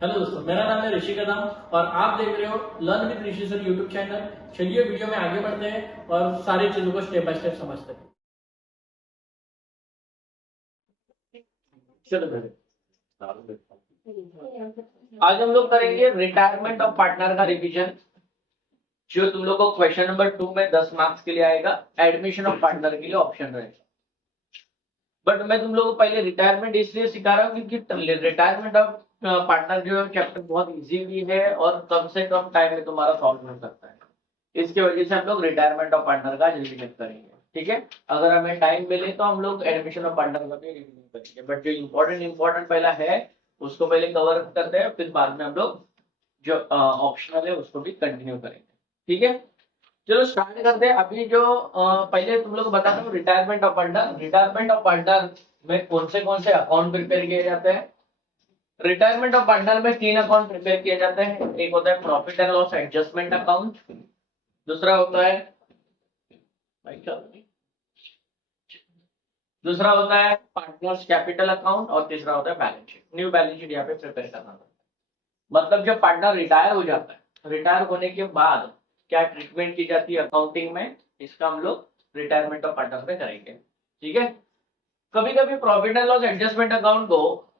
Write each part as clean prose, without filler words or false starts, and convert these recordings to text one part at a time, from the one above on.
Hello दोस्तों, मेरा नाम है ऋषि कदम और आप देख रहे हो learn with Rishi sir YouTube channel. चलिए वीडियो में आगे बढ़ते हैं और सारी चीजों को स्टेप बाय स्टेप समझते हैं। चलो आज हम लोग करेंगे रिटायरमेंट ऑफ पार्टनर का रिवीजन, जो तुम लोग को क्वेश्चन नंबर 2 में 10 मार्क्स के लिए आएगा। एडमिशन ऑफ पार्टनर के लिए ऑप्शन रहेगा, बट मैं तुम लोगों को पहले रिटायरमेंट इसलिए सिखा रहा हूँ क्योंकि रिटायरमेंट ऑफ पार्टनर जो है चैप्टर बहुत इजी भी है और कम से कम टाइम में तुम्हारा सॉल्व हो सकता है। इसके वजह से हम लोग रिटायरमेंट ऑफ पार्टनर का रिवीजन करेंगे। ठीक है, अगर हमें टाइम मिले तो हम लोग एडमिशन ऑफ पार्टनर का भी रिवीजन करेंगे, बट जो इम्पोर्टेंट पहला है उसको पहले कवर करते हैं, फिर बाद में हम लोग जो ऑप्शनल है उसको भी कंटिन्यू करेंगे। ठीक है, चलो स्टार्ट करते हैं। अभी जो पहले तुम लोग बता दो retirement of partner. Retirement of partner में कौन से अकाउंट प्रिपेयर किए जाते हैं? रिटायरमेंट ऑफ पार्टनर में 3 अकाउंट प्रिपेयर किए जाते हैं। एक होता है profit and loss adjustment account, दूसरा होता है पार्टनर्स कैपिटल अकाउंट और तीसरा होता है balance sheet. New balance sheet यहाँ पे प्रिपेयर करना पड़ता है। मतलब जब पार्टनर रिटायर हो जाता है, रिटायर होने के बाद क्या ट्रीटमेंट की जाती है अकाउंटिंग में, इसका हम लोग रिटायरमेंट ऑफ पार्टनर में करेंगे। ठीक है, कभी कभी profit and loss adjustment account को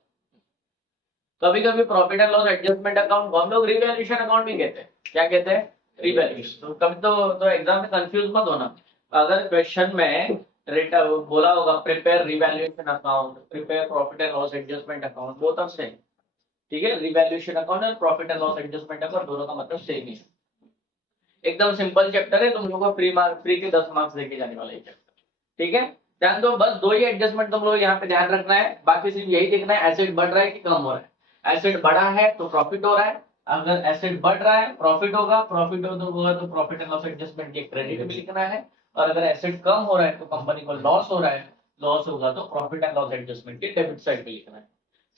हम लोग रिवैल्यूएशन अकाउंट भी कहते हैं। क्या कहते हैं? रिवैल्यूएशन। तो कभी तो एग्जाम में कंफ्यूज मत होना। अगर क्वेश्चन में बोला होगा prepare revaluation account, prepare profit and loss adjustment account, both are same. ठीक है, रिवैल्यूएशन अकाउंट और profit and loss adjustment account दोनों का मतलब सेम ही है। एकदम सिंपल चैप्टर है, तुम लोगों को फ्री के 10 मार्क्स देके जाने वाला है चैप्टर। ठीक है, ध्यान दो, बस 2 ही एडजस्टमेंट तुम लोग यहाँ पे ध्यान रखना है, बाकी सिर्फ यही देखना है एसेट बढ़ रहा है कि कम हो रहा है। एसेट बढ़ा है तो प्रॉफिट हो रहा है, अगर एसेट बढ़ रहा है प्रॉफिट होगा, तो प्रॉफिट एंड लॉस एडजस्टमेंट के क्रेडिट भी लिखना है, और अगर एसेट कम हो रहा है तो कंपनी को लॉस हो रहा है, लॉस होगा तो प्रॉफिट एंड लॉस एडजस्टमेंट के डेबिट साइड पे लिखना है।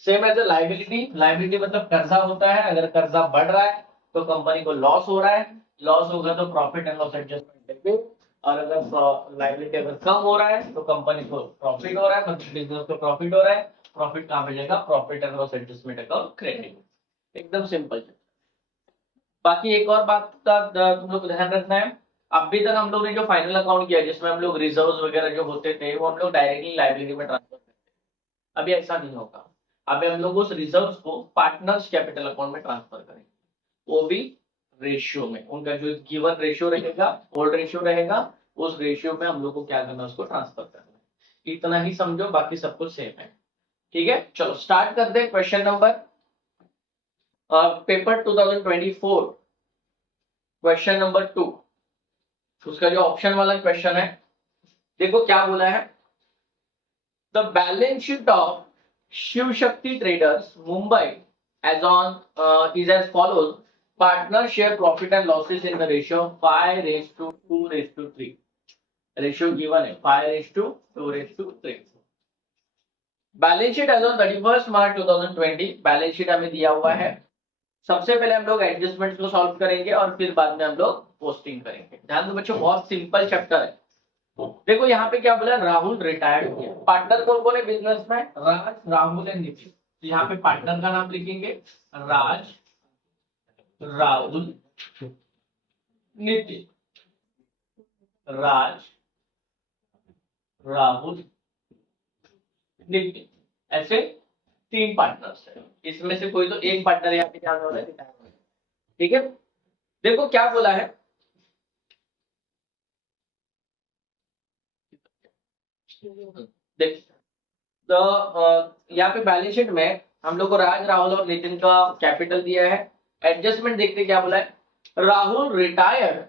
सेम एज ए लाइबिलिटी मतलब कर्जा होता है, अगर कर्जा बढ़ रहा है तो कंपनी को लॉस हो रहा है, लॉस होगा तो profit and loss adjustment debit, और अगर लाइबिलिटी अगर कम हो रहा है तो कंपनी को प्रॉफिट हो रहा है, मतलब बिजनेस को प्रॉफिट हो रहा है, प्रॉफिट कहां पे जाएगा? Profit and loss adjustment account credit. एकदम सिंपल। बाकी एक और बात का तुम लोग को ध्यान रखना है, अभी तक हम लोग ने जो फाइनल अकाउंट किया जिसमें हम लोग रिजर्व्स वगैरह जो होते थे वो हम लोग डायरेक्टली लाइबिलिटी में ट्रांसफर करते हैं। अभी ऐसा नहीं होगा, अभी हम लोग उस रिजर्व्स को पार्टनर्स कैपिटल अकाउंट में ट्रांसफर करेंगे, वो भी रेशियो में। उनका जो गिवन रेशियो रहेगा, ओल्ड रेशियो रहेगा, उस रेशियो में हम लोग को क्या करना है? उसको ट्रांसफर करना है। इतना ही समझो, बाकी सब कुछ सेम है। ठीक है, चलो स्टार्ट करते हैं। Question number paper 2024 question number 2, उसका जो ऑप्शन वाला क्वेश्चन है, देखो क्या बोला है। The balance sheet of Shiv Shakti traders Mumbai as on is as follows. Partner share profit and losses in the ratio 5:2:3। Ratio given है 5:2:3। Balance sheet as on 31 March 2020। Balance sheet हमें दिया हुआ है। सबसे पहले हम लोग एडजस्टमेंट को सॉल्व करेंगे और फिर बाद में हम लोग पोस्टिंग करेंगे। ध्यान दो बच्चों, बहुत सिंपल चैप्टर है। देखो यहाँ पे क्या बोला, राहुल रिटायर्ड किया। पार्टनर कौन कौन है बिजनेस में? राज, राहुल एंड नितिन। तो यहाँ पे पार्टनर का नाम लिखेंगे राज, राहुल, नितिन। राज, राहुल, नितिन, ऐसे 3 पार्टनर्स है। इसमें से कोई तो एक पार्टनर यहाँ पे क्या हो रहा है? ठीक है, देखो क्या बोला है। देख, तो यहाँ पे बैलेंस शीट में हम लोग को राज, राहुल और नितिन का कैपिटल दिया है। एडजस्टमेंट देखते क्या बोला है। Rahul retired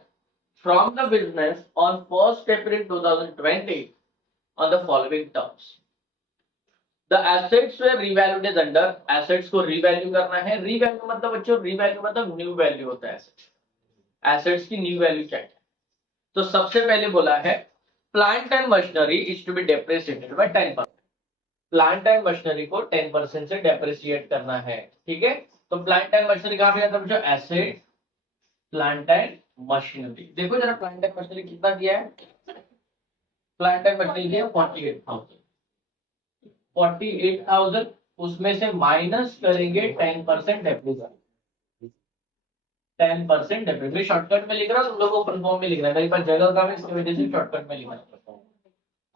from the business on 1 April 2020 on the following terms. The assets were revalued as under. Assets को रिवैल्यू करना है। रिवैल्यू मतलब बच्चों, रिवैल्यू मतलब न्यू वैल्यू होता है। एसेट्स की न्यू वैल्यू क्या है? तो सबसे पहले बोला है plant and machinery is to be depreciated by 10%। Plant and machinery को 10% से डेप्रिसिएट करना है। ठीक है, तो प्लांट एंड मशीनरी कहां पे जाता है बच्चों? Asset, plant and machinery. देखो जरा प्लांट एंड मशीनरी कितना दिया है। प्लांट एंड मशीनरी दिया 48,000। 48,000 उसमें से माइनस करेंगे 10% डेप्रिसिएशन। 10% डेप्रिसिएशन शॉर्टकट में लिख रहा हूँ, तुम लोगों को फुल फॉर्म में लिखना है, मेरे पास जगह कम है इसकी वजह से शॉर्टकट में लिखना है।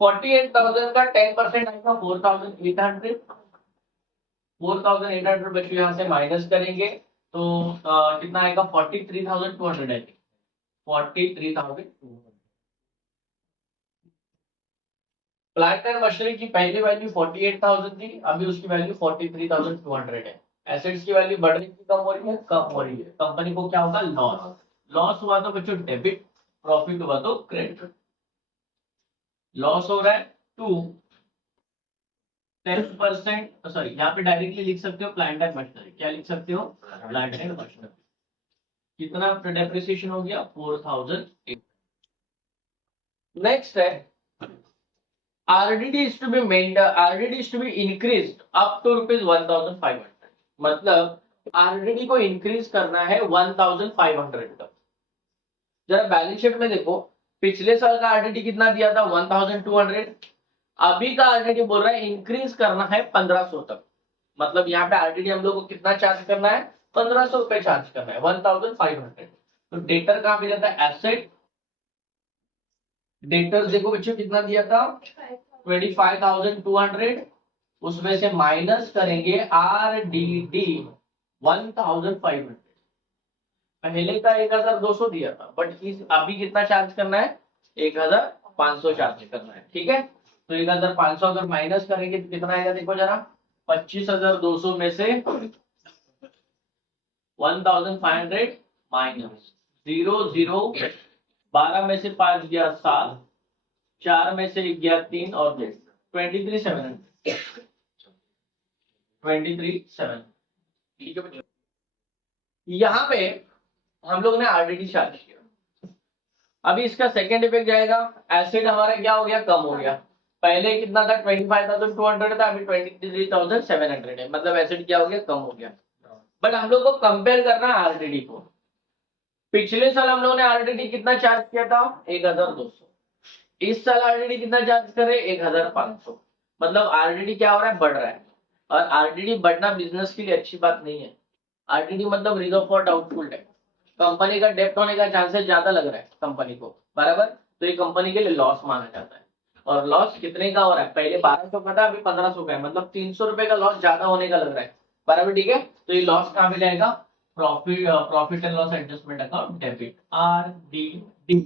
48,000 का 10% आएगा 4,800। 4,800 बच्चों यहाँ से माइनस करेंगे तो कितना आएगा 43,200 आएगी। 43,200। प्लांट एंड मशीनरी की पहली वैल्यू 48,000 थी, अभी उसकी वैल्यू 43,200 है। एसेट्स की वैल्यू बढ़ रही है कम हो रही है? कम हो रही है। कंपनी को क्या होगा? लॉस। लॉस हुआ तो बच्चों डेबिट, प्रॉफिट हुआ तो क्रेडिट। लॉस हो रहा है 10%, सॉरी यहाँ पे डायरेक्टली लिख सकते हो प्लांट एंड मशीनरी। क्या लिख सकते हो? Plant and machinery. कितना डेप्रिसिएशन हो गया? 4,000। नेक्स्ट है RDD is to be RDD is to be increased up to rupees 1,500। मतलब RDD को इंक्रीज करना है 1,500 तक। जरा बैलेंस शीट में देखो, पिछले साल का RDD कितना दिया था? 1,200। अभी का RDD बोल रहा है इंक्रीज करना है 1,500 तक। मतलब यहाँ पे RDD हम लोग को कितना चार्ज करना है? 1,500 रुपए चार्ज करना है। 1,500। तो डेटर कहाँ पे जाता है? एसेट। डेटर्स देखो बच्चों कितना दिया था? 25,200। उसमें से माइनस करेंगे RDD 1,500। पहले का 1,200 दिया था, बट इस अभी कितना चार्ज करना है? 1,500 चार्ज करना है। ठीक है, तो 1,500 अगर माइनस करेंगे तो कितना आएगा? देखो जरा, 25,200 में से 1,500 माइनस 0 12 में से 5 गया 7, 4 में से 1 गया 3 और 23,700। 23,700। ठीक है बच्चों, यहाँ पे हम लोग ने RDD चार्ज किया। अभी इसका सेकेंड इफेक्ट जाएगा, एसिड हमारा क्या हो गया? कम हो गया। पहले कितना था? 25,200 था, अभी 23,700 है। मतलब एसिड क्या हो गया? कम हो गया। बट हम लोग को कंपेयर करना है RDD को। पिछले साल हम लोगों ने RDD कितना चार्ज किया था? 1,200। इस साल RDD कितना चार्ज करे? 1,500। मतलब RDD क्या हो रहा है? बढ़ रहा है। और RDD बढ़ना बिजनेस के लिए अच्छी बात नहीं है। RDD मतलब reserve for doubtful debt. Company का डेप्ट होने का चांसेस ज्यादा लग रहा है कंपनी को, बराबर। तो ये कंपनी के लिए लॉस माना जाता है। और लॉस कितने का हो रहा है? पहले 1,200 का था, अभी 1,500 का है। मतलब 300 रुपए का लॉस ज्यादा होने का लग रहा है, बराबर। ठीक है, तो ये लॉस कहाँ पे जाएगा? Profit and loss adjustment account debit, RDD।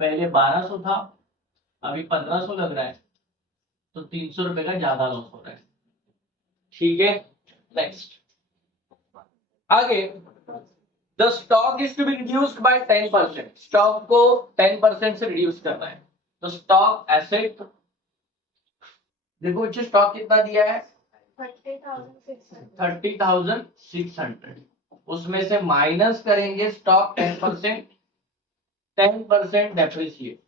पहले 1,200 था, अभी 1,500 लग रहा है, तो 300 रुपए का ज्यादा लॉस हो रहा है। ठीक है, नेक्स्ट आगे, the stock is to be reduced by 10%। Stock को 10% से रिड्यूस करना है। तो स्टॉक एसेट, देखो बच्चों स्टॉक कितना दिया है? 30,600। उसमें से माइनस करेंगे स्टॉक 10%। 10% डेप्रिसिएट।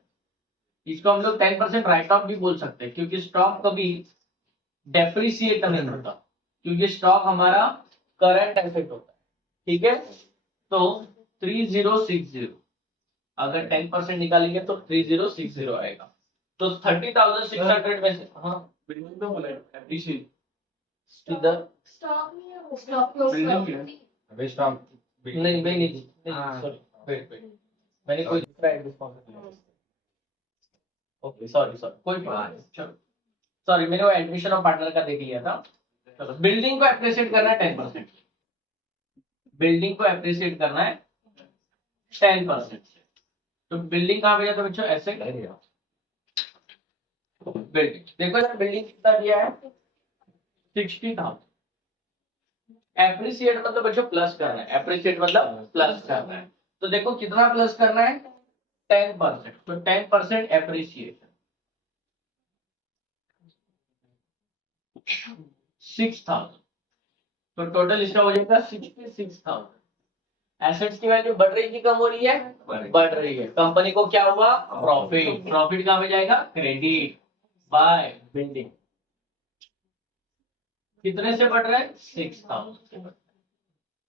इसको हम लोग 10% राइट ऑफ भी बोल सकते हैं, क्योंकि स्टॉक कभी डेप्रिसिएट नहीं होता, क्योंकि स्टॉक हमारा करंट एसेट होता है। ठीक है, तो 3060 अगर 10% निकालेंगे तो 3060 आएगा। तो 30,600 में से, हाँ बिल्कुल तो बोला एप्रिशिएट इधर अभी स्टॉक नहीं सॉरी, वेट मैंने कोई दूसरा डिस्काउंट। ओके सॉरी कोई बात नहीं, चलो सॉरी, मैंने वो एडमिशन ऑफ पार्टनर का देख लिया था। चलो, बिल्डिंग को एप्रिशिएट करना है 10%। बिल्डिंग को एप्रिशिएट करना है 10%। तो बिल्डिंग कहाँ पे जाता है बच्चों? एसेट। बिल्डिंग देखो यार, बिल्डिंग कितना दिया है? 60,000। एप्रिशिएट मतलब बच्चों प्लस करना है। एप्रिशिएट मतलब प्लस करना है। तो देखो कितना प्लस करना है? 10%। तो 10% एप्रिशिएशन 6,000। तो टोटल इसका हो जाएगा 66,000। एसेट्स की वैल्यू बढ़ रही है कि कम हो रही है? बढ़ रही है। कंपनी को क्या हुआ? प्रॉफिट। प्रॉफिट कहाँ पे जाएगा? Credit by building. कितने से बढ़ रहा है? 6,000 से बढ़ रहा है।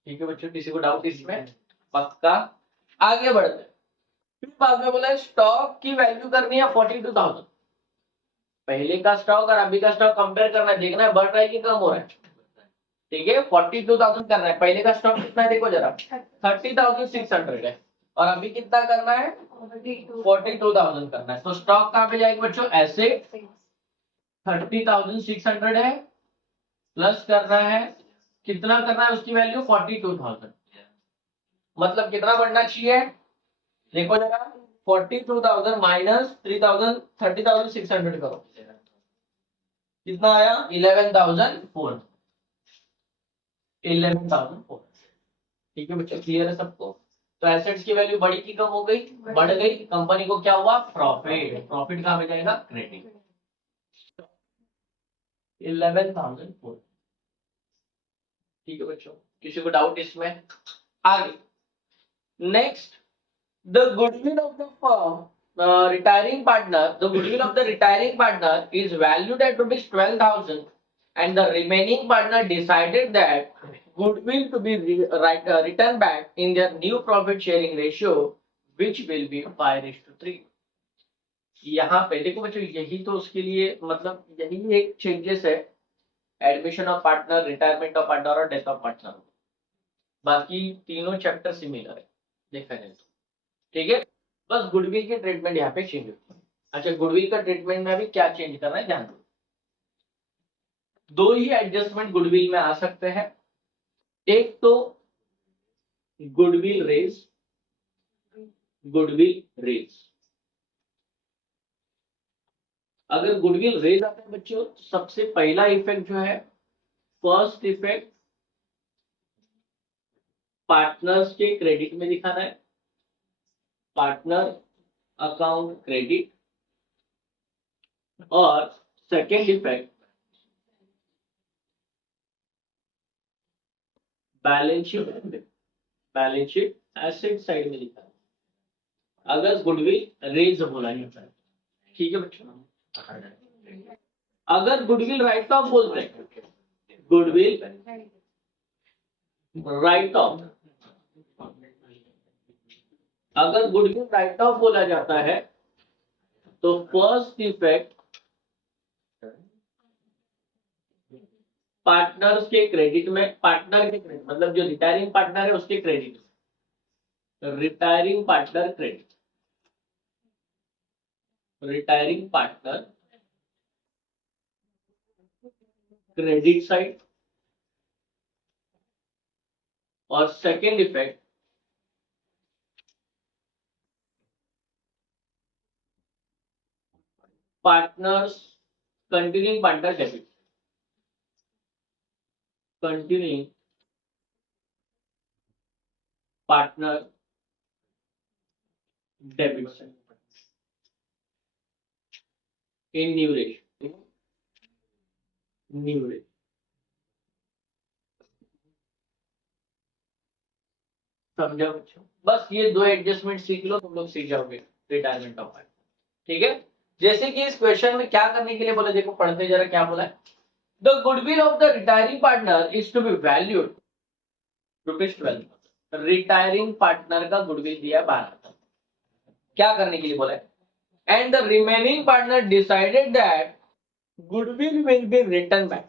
ठीक है बच्चों, किसी को डाउट इसमें? पक्का। आगे बढ़ते हैं। फिर बाद में बोला स्टॉक की वैल्यू करनी है 42,000। पहले का स्टॉक और अभी का स्टॉक कंपेयर करना है, देखना है बढ़ रहा है कि कम हो रहा है। ठीक है, 42,000 करना है। पहले का स्टॉक कितना है देखो जरा, 30,600 है, और अभी कितना करना है, 42,000 करना है। तो स्टॉक कहाँ पे जाएगा बच्चों, ऐसे 30,600 है, प्लस करना है, कितना करना है उसकी वैल्यू 42,000, मतलब कितना बढ़ना चाहिए देखो जरा, 42,000 माइनस 3,000, 30,600 करो, कितना आया 11,400। 11,400। ठीक है बच्चों, क्लियर है सबको। तो एसेट्स की वैल्यू बढ़ी की कम हो गई, बढ़ गई, कंपनी को क्या हुआ, प्रॉफिट। प्रॉफिट कहाँ पे जाएगा, क्रेडिट। 11,400। ठीक है बच्चों, किसी को डाउट इसमें, आगे next, the goodwill of the firm retiring partner, the goodwill of the retiring partner is valued at rupees 12,000, and the remaining partner decided that goodwill to be returned back in their new profit sharing ratio, which will be 5:3। यहाँ पे देखो बच्चों, यही तो उसके लिए मतलब यही एक चेंजेस है, admission of partner, retirement of partner और डेथ ऑफ पार्टनर। बाकी तीनों चैप्टर सिमिलर है देखा जाए तो। ठीक है, बस गुडविल की ट्रीटमेंट यहाँ पे चेंज होती है। अच्छा, गुडविल का ट्रीटमेंट में भी क्या चेंज करना है ध्यान दो। दो ही एडजस्टमेंट गुडविल में आ सकते हैं, एक तो गुडविल रेज, गुडविल रेज। अगर गुडविल रेज आता है बच्चों, तो सबसे पहला इफेक्ट जो है, फर्स्ट इफेक्ट पार्टनर्स के क्रेडिट में दिखाना है, पार्टनर अकाउंट क्रेडिट, और second effect balance sheet, balance sheet asset side में दिखाना है अगर गुडविल रेज बोला जाता है। ठीक है बच्चों, अगर गुडविल राइट ऑफ बोलते हैं, गुडविल राइट ऑफ, अगर गुडविल राइट ऑफ बोला जाता है तो फर्स्ट इफेक्ट पार्टनर्स के क्रेडिट में, पार्टनर के क्रेडिट मतलब जो रिटायरिंग पार्टनर है उसके credit, retiring partner credit, retiring partner credit side, और second effect partners continuing partner debit, continuing partner debit side in new ratio, new ratio. समझा बच्चों, बस ये दो एडजस्टमेंट सीख लो, तुम लोग सीख जाओगे रिटायरमेंट ऑफ पार्टनर। ठीक है, जैसे कि इस क्वेश्चन में क्या करने के लिए बोला, देखो पढ़ते जरा क्या बोला है, the goodwill of the retiring partner is to be valued ₹12,000। Retiring partner का गुडविल दिया 12,000, क्या करने के लिए बोला है, and the remaining partner decided that goodwill will be return back.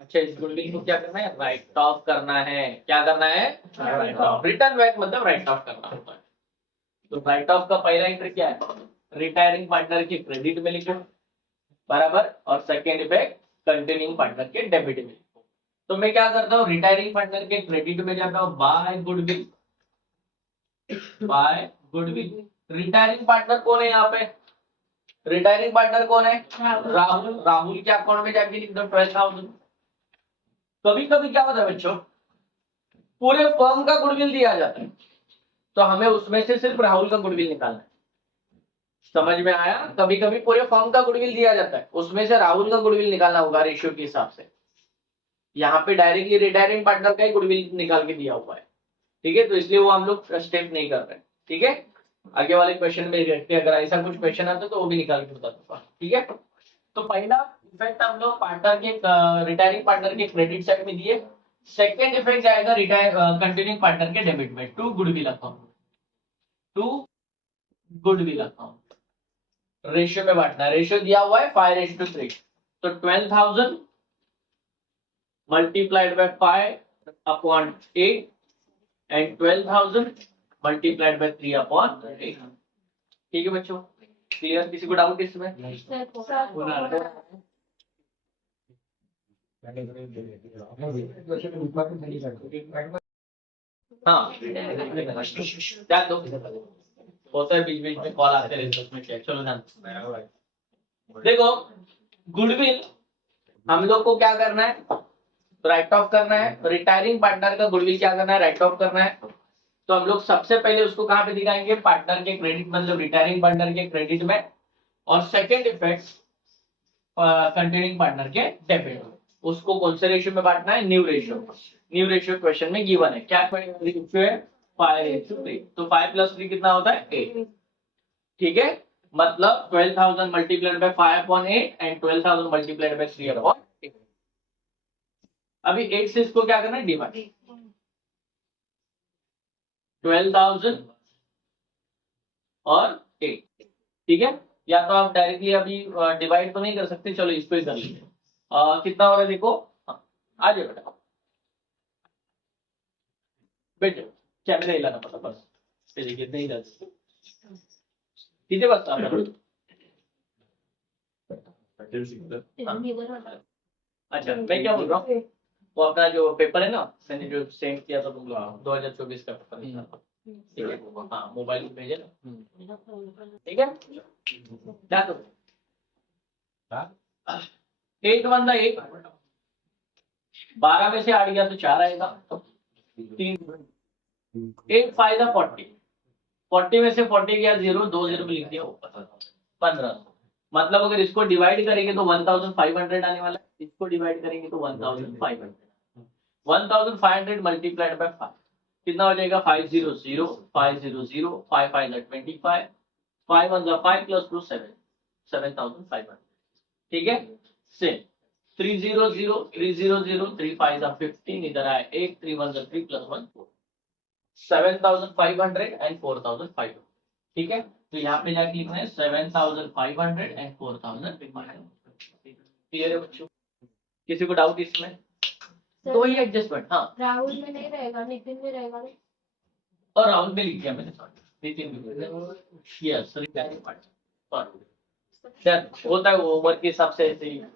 अच्छा, इस गुडविल को क्या करना है, राइट ऑफ करना है। क्या करना है, राइट ऑफ। रिटर्न बैक मतलब राइट ऑफ करना होता है। तो राइट ऑफ का पहला एंट्री क्या है, रिटायरिंग पार्टनर के क्रेडिट में लिखो बराबर, और सेकेंड इफेक्ट कंटिन्यूइंग पार्टनर के डेबिट में लिखो। तो मैं क्या करता हूँ, रिटायरिंग पार्टनर के क्रेडिट में जाता हूँ by goodwill, by goodwill. Retiring partner कौन है यहाँ पे, रिटायरिंग पार्टनर कौन है, राहुल। राहुल के अकाउंट में जाके लिख दो 12,000। कभी कभी क्या होता है बच्चों, पूरे फर्म का गुडविल दिया जाता है, तो हमें उसमें से सिर्फ राहुल का गुडविल निकालना है। समझ में आया, कभी कभी पूरे फर्म का गुडविल दिया जाता है, उसमें से राहुल का गुडविल निकालना होगा रेशियो के हिसाब से। यहाँ पे डायरेक्टली रिटायरिंग पार्टनर का ही गुडविल निकाल के दिया हुआ है। ठीक है, तो इसलिए वो हम लोग स्टेप नहीं कर रहे। ठीक है, आगे वाले क्वेश्चन में देखते हैं, अगर ऐसा कुछ क्वेश्चन आता तो वो भी निकाल के बता दूंगा। ठीक है, तो पहला इफेक्ट हम लोग पार्टनर के रिटायरिंग पार्टनर के क्रेडिट साइड में दिए। सेकेंड इफेक्ट जाएगा रिटायर कंटिन्यूइंग पार्टनर के डेबिट में, to goodwill account, to goodwill account. Ratio में बांटना है। रेशियो दिया हुआ है 5:3, तो 12,000 multiplied by 5/8 and 12,000 multiplied by 3/8। ठीक है बच्चों, क्लियर? किसी को डाउट इसमें? हाँ, ध्यान दो, होता है बीच बीच में कॉल आते रहते हैं, उसमें क्या, चलो ध्यान देखो। गुडविल हम लोग को क्या करना है, राइट ऑफ करना है। रिटायरिंग पार्टनर का गुडविल क्या करना है, राइट ऑफ करना है। तो हम लोग सबसे पहले उसको कहाँ पे दिखाएंगे, पार्टनर के क्रेडिट, मतलब रिटायरिंग पार्टनर के क्रेडिट में, और सेकेंड इफेक्ट कंटिन्यूइंग पार्टनर के डेबिट में। उसको कौन से रेशियो में बांटना है, new ratio. New ratio question में गिवन है, क्या रेशियो है, 5:3। तो 5 + 3 कितना होता है, 8। ठीक है, मतलब 12,000 multiplied by 5/8 and 12,000 multiplied by 3/8। अभी 8 से इसको क्या करना है, डिवाइड। 12,000 और 8। ठीक है, या तो आप डायरेक्टली अभी डिवाइड तो नहीं कर सकते, चलो इसको ही कर लीजिए। कितना हो रहा है देखो, आ जाओ बेटा, बेटे कैमरा हिलाना पड़ा बस, देखिए नहीं रहता। ठीक है, बस आप अच्छा, मैं क्या बोल रहा हूँ, वो अपना जो पेपर है ना, मैंने जो सेंड किया था तुम लोग 2024 का पेपर, ठीक है, हाँ मोबाइल में भेजे ना, ठीक है, क्या तो 8 बंदा 1, 12 में से 8 गया तो 4 आएगा, 3 8 फायदा 40 में से 40 गया 0, 2 0 पे लिख दिया ऊपर, 1500। मतलब अगर इसको डिवाइड करेंगे तो 1,500 आने वाला है, इसको डिवाइड करेंगे तो 1,500। 1,500 मल्टीप्लाइड बाय 5 कितना हो जाएगा, 500 500 5 5 25 5 1 5 + 2 7 7,500। ठीक है, सेम 300 300 3 5 15, इधर आए 1 3 1 3 + 1 4 7,500 एंड 4,500। ठीक है, तो यहाँ पे जाके लिखना है 7,500 एंड 4,500। क्लियर है बच्चों, किसी को डाउट इसमें? तो ही एडजस्टमेंट, हाँ राहुल में नहीं रहेगा, नितिन में रहेगा ना? और राहुल में लिख दिया मैंने, सॉरी नितिन में, यस रिटायरिंग पार्ट सर होता है, वो उम्र के हिसाब से ऐसे ही। हाँ,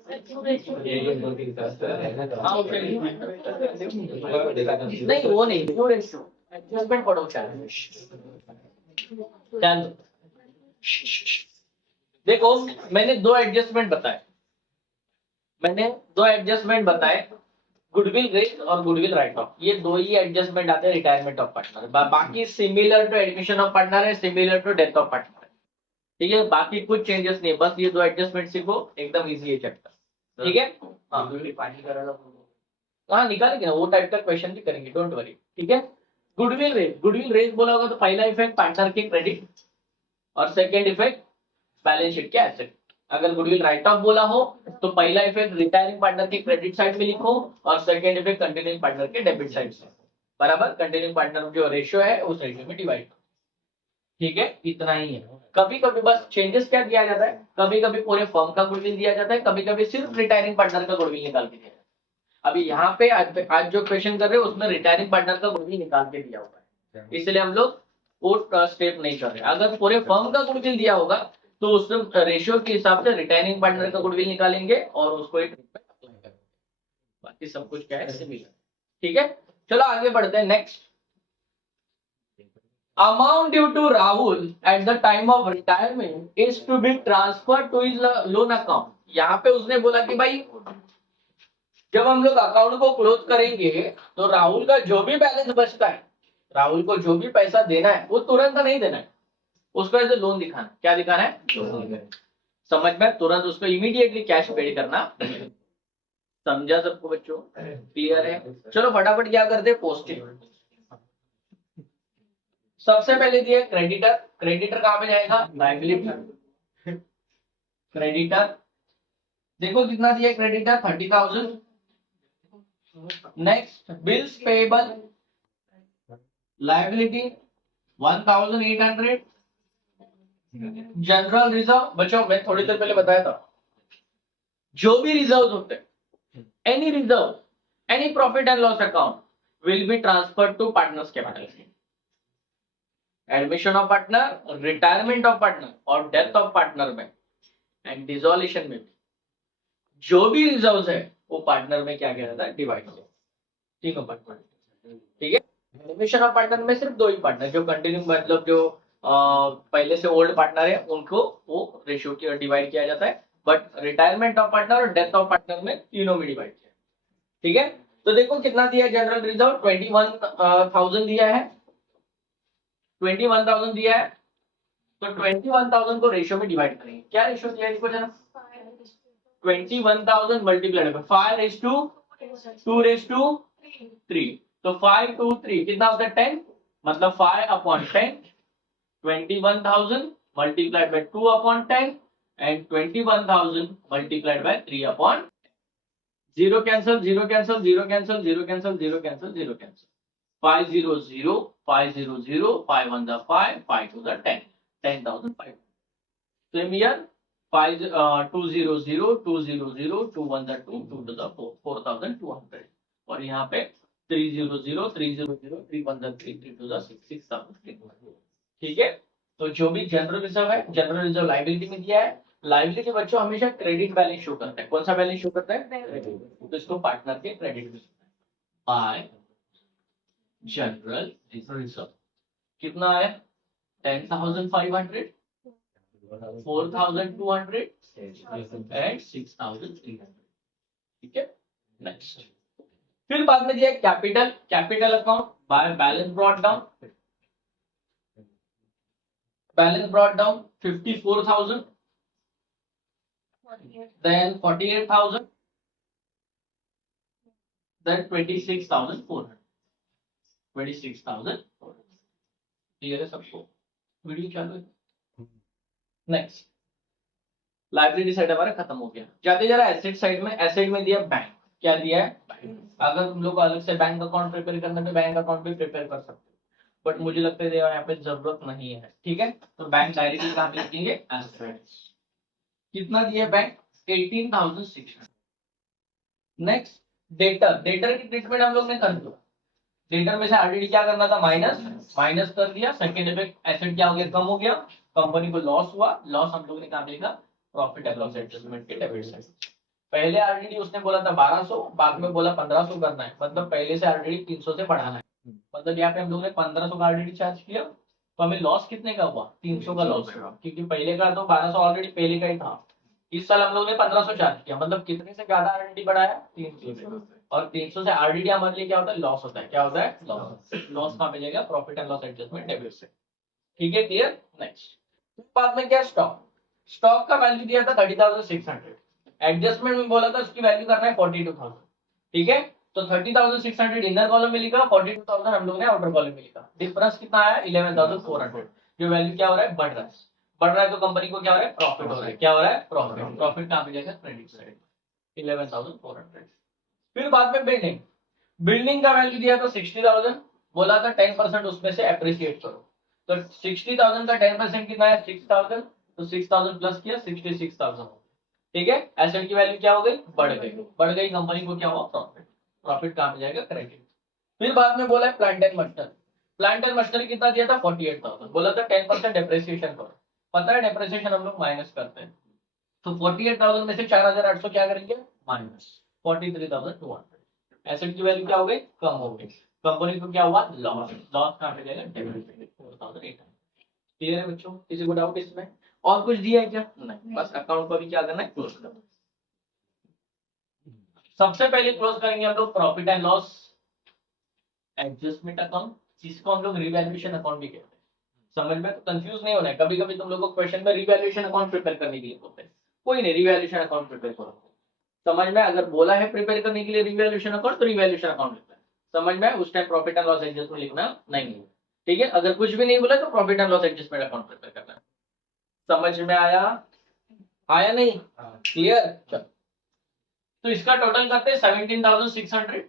नहीं वो नहीं, न्यू रेशियो एडजस्टमेंट पढ़ो चाहे। ध्यान दो, देखो मैंने दो एडजस्टमेंट बताए, गुडविल रेट और गुडविल राइट ऑफ, ये दो ही एडजस्टमेंट आते हैं रिटायरमेंट ऑफ पार्टनर। बाकी similar to admission of partner है, similar to death of partner है। ठीक है, बाकी कुछ चेंजेस नहीं है, बस ये दो एडजस्टमेंट सीखो, एकदम इजी है चैप्टर। ठीक है, हाँ निकालेंगे ना, वो टाइप का क्वेश्चन भी करेंगे, डोंट वरी। ठीक है, गुडविल रेट बोला होगा तो पहला इफेक्ट पार्टनर के क्रेडिट, और सेकेंड इफेक्ट बैलेंस शीट के एसेट। अगर गुडविल राइट ऑफ बोला हो तो पहला इफेक्ट रिटायरिंग पार्टनर के क्रेडिट साइड में लिखो, और सेकेंड इफेक्ट कंटिन्यूइंग पार्टनर के डेबिट साइड से, बराबर कंटिन्यूइंग पार्टनर जो रेशियो है उस रेशियो में डिवाइड। ठीक है, इतना ही है। कभी कभी बस चेंजेस क्या दिया जाता है, कभी कभी पूरे फर्म का गुडविल दिया जाता है, कभी कभी सिर्फ रिटायरिंग पार्टनर का गुडविल निकाल के दिया जाता है। अभी यहाँ पे आज जो क्वेश्चन कर रहे हैं उसमें रिटायरिंग पार्टनर का गुडविल निकाल के दिया हुआ है, इसलिए हम लोग वो स्टेप नहीं कर रहे। अगर पूरे फर्म का गुडविल दिया होगा तो उसमें रेशियो के हिसाब से रिटायरिंग पार्टनर का गुडविल निकालेंगे और उसको एक अप्लाई करेंगे। बाकी सब कुछ क्या है, सिमिलर। ठीक है, चलो आगे बढ़ते हैं। Next, amount due to Rahul at the time of retirement is to be transferred to his loan account। यहाँ पे उसने बोला कि भाई जब हम लोग अकाउंट को क्लोज करेंगे तो राहुल का जो भी बैलेंस बचता है, राहुल को जो भी पैसा देना है वो तुरंत नहीं देना है, उसको एज ए लोन दिखाना। क्या दिखाना है, समझ में, तुरंत उसको इमीडिएटली कैश पे करना। समझा सबको बच्चों, क्लियर है? चलो फटाफट क्या करते, पोस्टिंग। सबसे पहले दिए क्रेडिटर, क्रेडिटर कहां पे जाएगा, लायबिलिटी। क्रेडिटर देखो कितना दिया creditor, 30,000। Next bills payable, liability 1,800। General reserve, बच्चों मैं थोड़ी देर पहले बताया था, जो भी रिजर्व होते हैं, any reserve, any profit and loss account will be transferred to partners capital. Admission of partner, retirement of partner और डेथ ऑफ पार्टनर में एंड डिसोल्यूशन में भी जो भी रिजर्व्स है वो पार्टनर में क्या किया जाता है, डिवाइड किया, तीनों पार्टनर। ठीक है, एडमिशन ऑफ पार्टनर में सिर्फ दो ही पार्टनर, जो कंटिन्यू मतलब जो पहले से ओल्ड पार्टनर है उनको वो रेशियो की डिवाइड किया जाता है, बट रिटायरमेंट ऑफ पार्टनर और डेथ ऑफ पार्टनर में तीनों में डिवाइड किया। ठीक है, तो देखो कितना दिया है जनरल रिजर्व, 21,000 दिया है, 21,000 दिया है, तो 21,000 को रेशियो में डिवाइड करेंगे। क्या रेशियो दिया है इसको जरा, 21,000 मल्टीप्लाइड बाय 5:2:3, तो 5:2:3 कितना होता है 10, मतलब 5/10, 21,000 multiplied by 2/10 and 21,000 multiplied by 3/, zero cancel, zero cancel, zero cancel, zero cancel, zero cancel, zero cancel, 5 0 0 5 0 0 5 1 5 5 2 10, 10,500। Same here, 5 2 0 0 2 0 0 2 1 2 2 to the 4 4,200, और यहाँ पे 3 0 0 3 0 0 3 1 3 3 to the 6 6,300। ठीक है, तो जो भी जनरल रिजर्व है, जनरल रिजर्व लाइबिलिटी में दिया है, लाइबिलिटी बच्चों हमेशा क्रेडिट बैलेंस शो करता है। कौन सा बैलेंस शो करता है, तो इसको पार्टनर के क्रेडिट बाय जनरल रिजर्व। कितना आया 10,500, 4,200 एंड 6,300। ठीक है, नेक्स्ट। फिर बाद में दिया capital, capital account by balance brought down, balance brought down 54,000, then 48,000, then 26,400, 26,400। Clear है सबको, वीडियो चालू है। नेक्स्ट, लाइब्रेरी साइड हमारा खत्म हो गया, जाते जरा एसेट साइड में। एसेट में दिया बैंक, क्या दिया है, अगर तुम लोग अलग से बैंक अकाउंट प्रिपेयर करना तो बैंक अकाउंट भी प्रिपेयर कर सकते हो, बट मुझे लगता है यहाँ पे जरूरत नहीं है। ठीक है, तो बैंक डायरेक्टली कहाँ पे लिखेंगे, एसेट्स। कितना दिया बैंक, 18,600। नेक्स्ट, डेटर, डेटर की ट्रीटमेंट हम लोग ने कर दिया, डेटर में से ऑलरेडी क्या करना था, माइनस, माइनस कर दिया। सेकंड इफेक्ट, एसेट क्या हो गया, कम हो गया, कंपनी को लॉस हुआ, लॉस हम लोग ने कहा लिखा, प्रॉफिट एंड लॉस एडजस्टमेंट के डेबिट साइड। पहले ऑलरेडी उसने बोला था 1,200, बाद में बोला 1,500 करना है, मतलब पहले से ऑलरेडी 300 से बढ़ाना है, मतलब यहाँ पे हम लोग ने 1,500 का ऑलरेडी चार्ज किया, तो हमें लॉस कितने का हुआ, 300 का लॉस हुआ, क्योंकि पहले का तो 1,200 ऑलरेडी पहले का ही था। इस साल हम लोग ने 1,500 चार्ज किया, मतलब कितने से ज्यादा ऑलरेडी बढ़ाया, 300 से, और 300 से ऑलरेडी हमारे लिए क्या होता है, लॉस होता है। क्या होता है, लॉस। लॉस कहाँ पे जाएगा, profit and loss adjustment debit से। ठीक है, क्लियर। नेक्स्ट, बाद में क्या, स्टॉक, स्टॉक का वैल्यू दिया था 30,600, एडजस्टमेंट में बोला था उसकी वैल्यू करना है 42,000। ठीक है, तो 30,600 इनर कॉलम में लिखा, 42,000 हम लोग ने आउटर कॉलम में लिखा। डिफरेंस कितना आया, 11,400। जो वैल्यू क्या हो रहा है, बढ़ रहा है, बढ़ रहा है, तो कंपनी को क्या हो रहा है, प्रॉफिट हो रहा है। क्या हो रहा है, प्रॉफिट। प्रॉफिट कहाँ पे जाएगा, क्रेडिट साइड, 11,400। फिर बाद में बिल्डिंग, बिल्डिंग का वैल्यू दिया था 60,000, बोला था 10% उसमें से अप्रिशिएट करो, तो 60,000 का 10% कितना है, 6,000, तो 6,000 प्लस किया 66,000। ठीक है, एसेट की वैल्यू क्या हो गई, बढ़ गई, बढ़ गई, कंपनी को क्या हुआ, प्रॉफिट। प्रॉफिट कहाँ पे जाएगा, क्रेडिट। फिर बाद में बोला है plant and machinery, plant and machinery कितना दिया था, 48,000, बोला था 10% डेप्रिसिएशन करो। पता है डेप्रिसिएशन हम लोग माइनस करते हैं, तो 48,000 में से 4,800 क्या करेंगे, माइनस 43,200। एसेट की वैल्यू क्या हो गई, कम हो गई, कंपनी को क्या हुआ, लॉस। लॉस कहाँ पे जाएगा, डेबिट 4,800। क्लियर है बच्चों, किसी को डाउट इसमें, और कुछ दिया है क्या, नहीं, बस अकाउंट को भी क्या करना है, क्लोज करना। सबसे पहले क्लोज करेंगे हम लोग profit and loss adjustment account, जिसको हम लोग रिवैल्यूएशन अकाउंट भी कहते हैं। समझ में, तो कंफ्यूज नहीं होना है। कभी कभी तुम लोगों को क्वेश्चन में रिवैल्यूएशन अकाउंट प्रिपेयर करने के लिए बोलते हैं, कोई नहीं, रिवैल्यूएशन अकाउंट प्रिपेयर करो। समझ में, अगर बोला है प्रिपेयर करने के लिए रिवैल्यूएशन अकाउंट, तो रिवैल्यूएशन अकाउंट लिखना है। समझ में, उस time profit and loss adjustment लिखना नहीं है। ठीक है, अगर कुछ भी नहीं बोला तो profit and loss adjustment account prepare करना है। समझ में आया, आया नहीं, क्लियर। चलो, तो इसका टोटल करते हैं 17,600,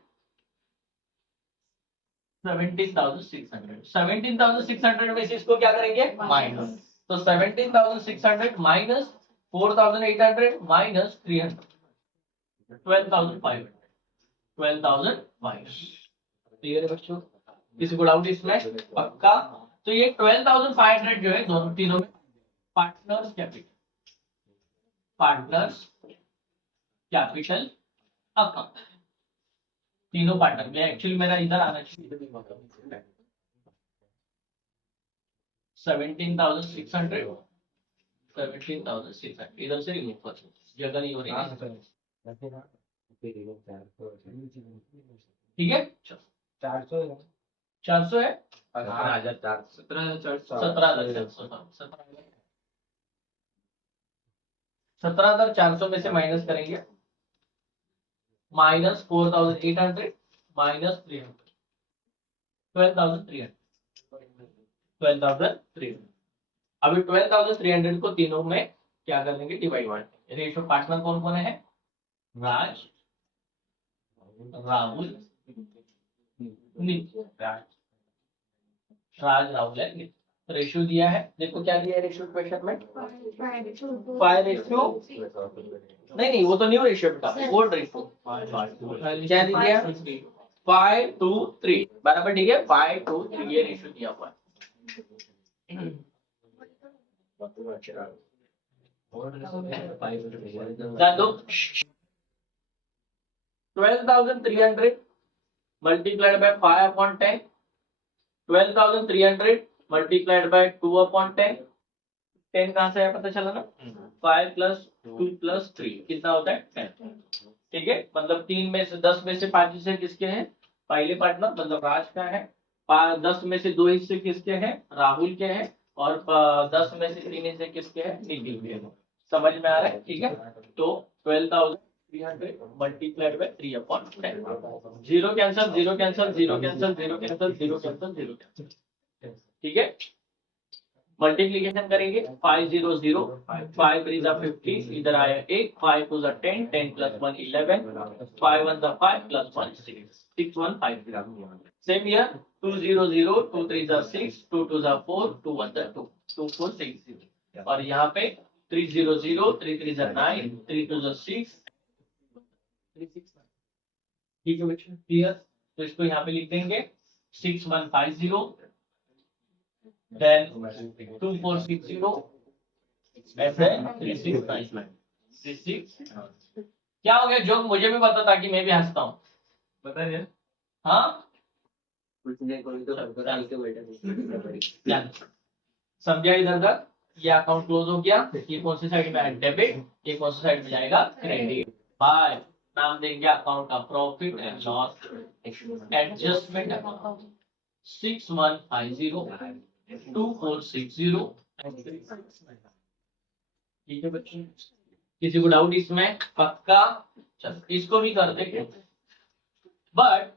17,600 में से इसको क्या करेंगे, माइनस, तो 17,600 माइनस 4,800 माइनस 300, 12,500, 12,500। क्लियर है बच्चों? किसी को डाउट इसमें? पक्का? तो ये 12,500 जो है दोनों तीनों में पार्टनर्स कैपिटल अकाउंट, तीनों पार्टनर में। एक्चुअली मेरा इधर आना चाहिए 17,600, 17,600 इधर से रिमूव कर, जगह नहीं हो रही है। ठीक है, 400 है, 17,400 में से माइनस करेंगे, माइनस 4,800 माइनस 300, 12,300, 12,300। अभी 12,300 को तीनों में क्या कर देंगे? डिवाइड कर देंगे। रेशियो पार्टनर कौन कौन है? राज, राहुल, नितिन। राज, राहुल है नितिन। रेशियो दिया है, देखो क्या दिया है रेशियो क्वेश्चन में? 5 रेशियो, नहीं वो तो न्यू रेशियो बेटा, ओल्ड रेशियो। क्या दिया? 5:3 बराबर, ठीक है, 5:3 ये रेशियो दिया हुआ है। दो 12,300 multiplied by 5/10, 12,300 multiplied by 2/10, 10 कहां से है पता चला ना? 5 + 2 + 3 कितना होता है? 10। ठीक है, मतलब 3 में से 10 में से 5 हिस्से किसके हैं? पहले पार्टनर मतलब राज का है। 10 में से 2 हिस्से किसके हैं? राहुल के हैं। और 10 में से 3 हिस्से किसके हैं? नितिन के हैं। समझ में आ रहा है? ठीक है, तो 12,300 multiplied by 3/10, zero cancel, zero cancel, zero cancel, zero cancel, zero cancel, zero cancel. ठीक है, मल्टीप्लीकेशन करेंगे, 5 0 0, 5 3 50, इधर आया 1, 5 2 10, 10 + 1 11, 5 1 5 + 1 6, 6 1 5 0। Same here, 2 0 0, 2 3 6, 2 2 4, 2 1 2, 2 4 6 0। और यहाँ पे 3 0 0, 3 3 9, 3 2 6, 3 6 9। ठीक है बच्चों, क्लियर? तो इसको यहाँ पे लिख देंगे 6 1 5 0, then 2 4 6 0, and then 3 6 9 9, 3 6। क्या हो गया जोक? मुझे भी पता था कि मैं भी हंसता हूँ, बता दे। हाँ, समझा इधर तक? ये अकाउंट क्लोज हो गया। ये कौन सी साइड में है? डेबिट। ये कौन सी साइड में जाएगा? क्रेडिट। बाय, नाम देंगे अकाउंट का profit and loss adjustment account. 6150, 2460। ठीक है बच्चों, किसी को डाउट इसमें? पक्का? चल इसको भी कर देंगे। बट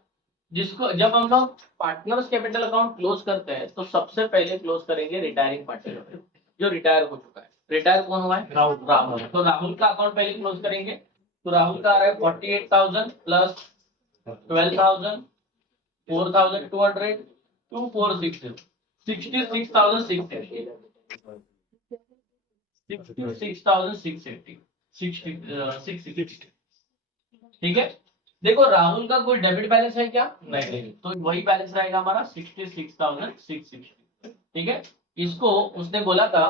जिसको जब हम लोग पार्टनर्स कैपिटल अकाउंट क्लोज करते हैं तो सबसे पहले क्लोज करेंगे रिटायरिंग पार्टनर, जो रिटायर हो चुका है। रिटायर कौन हुआ है? राहुल। तो राहुल का अकाउंट पहले क्लोज करेंगे। तो राहुल का आ रहा है 48,000 प्लस 12,000, 4,200, 2460, 66,680, 66,680, 660। ठीक है, देखो राहुल का कोई डेबिट बैलेंस है क्या? नहीं, तो वही बैलेंस रहेगा हमारा 66,660। ठीक है, इसको उसने बोला था,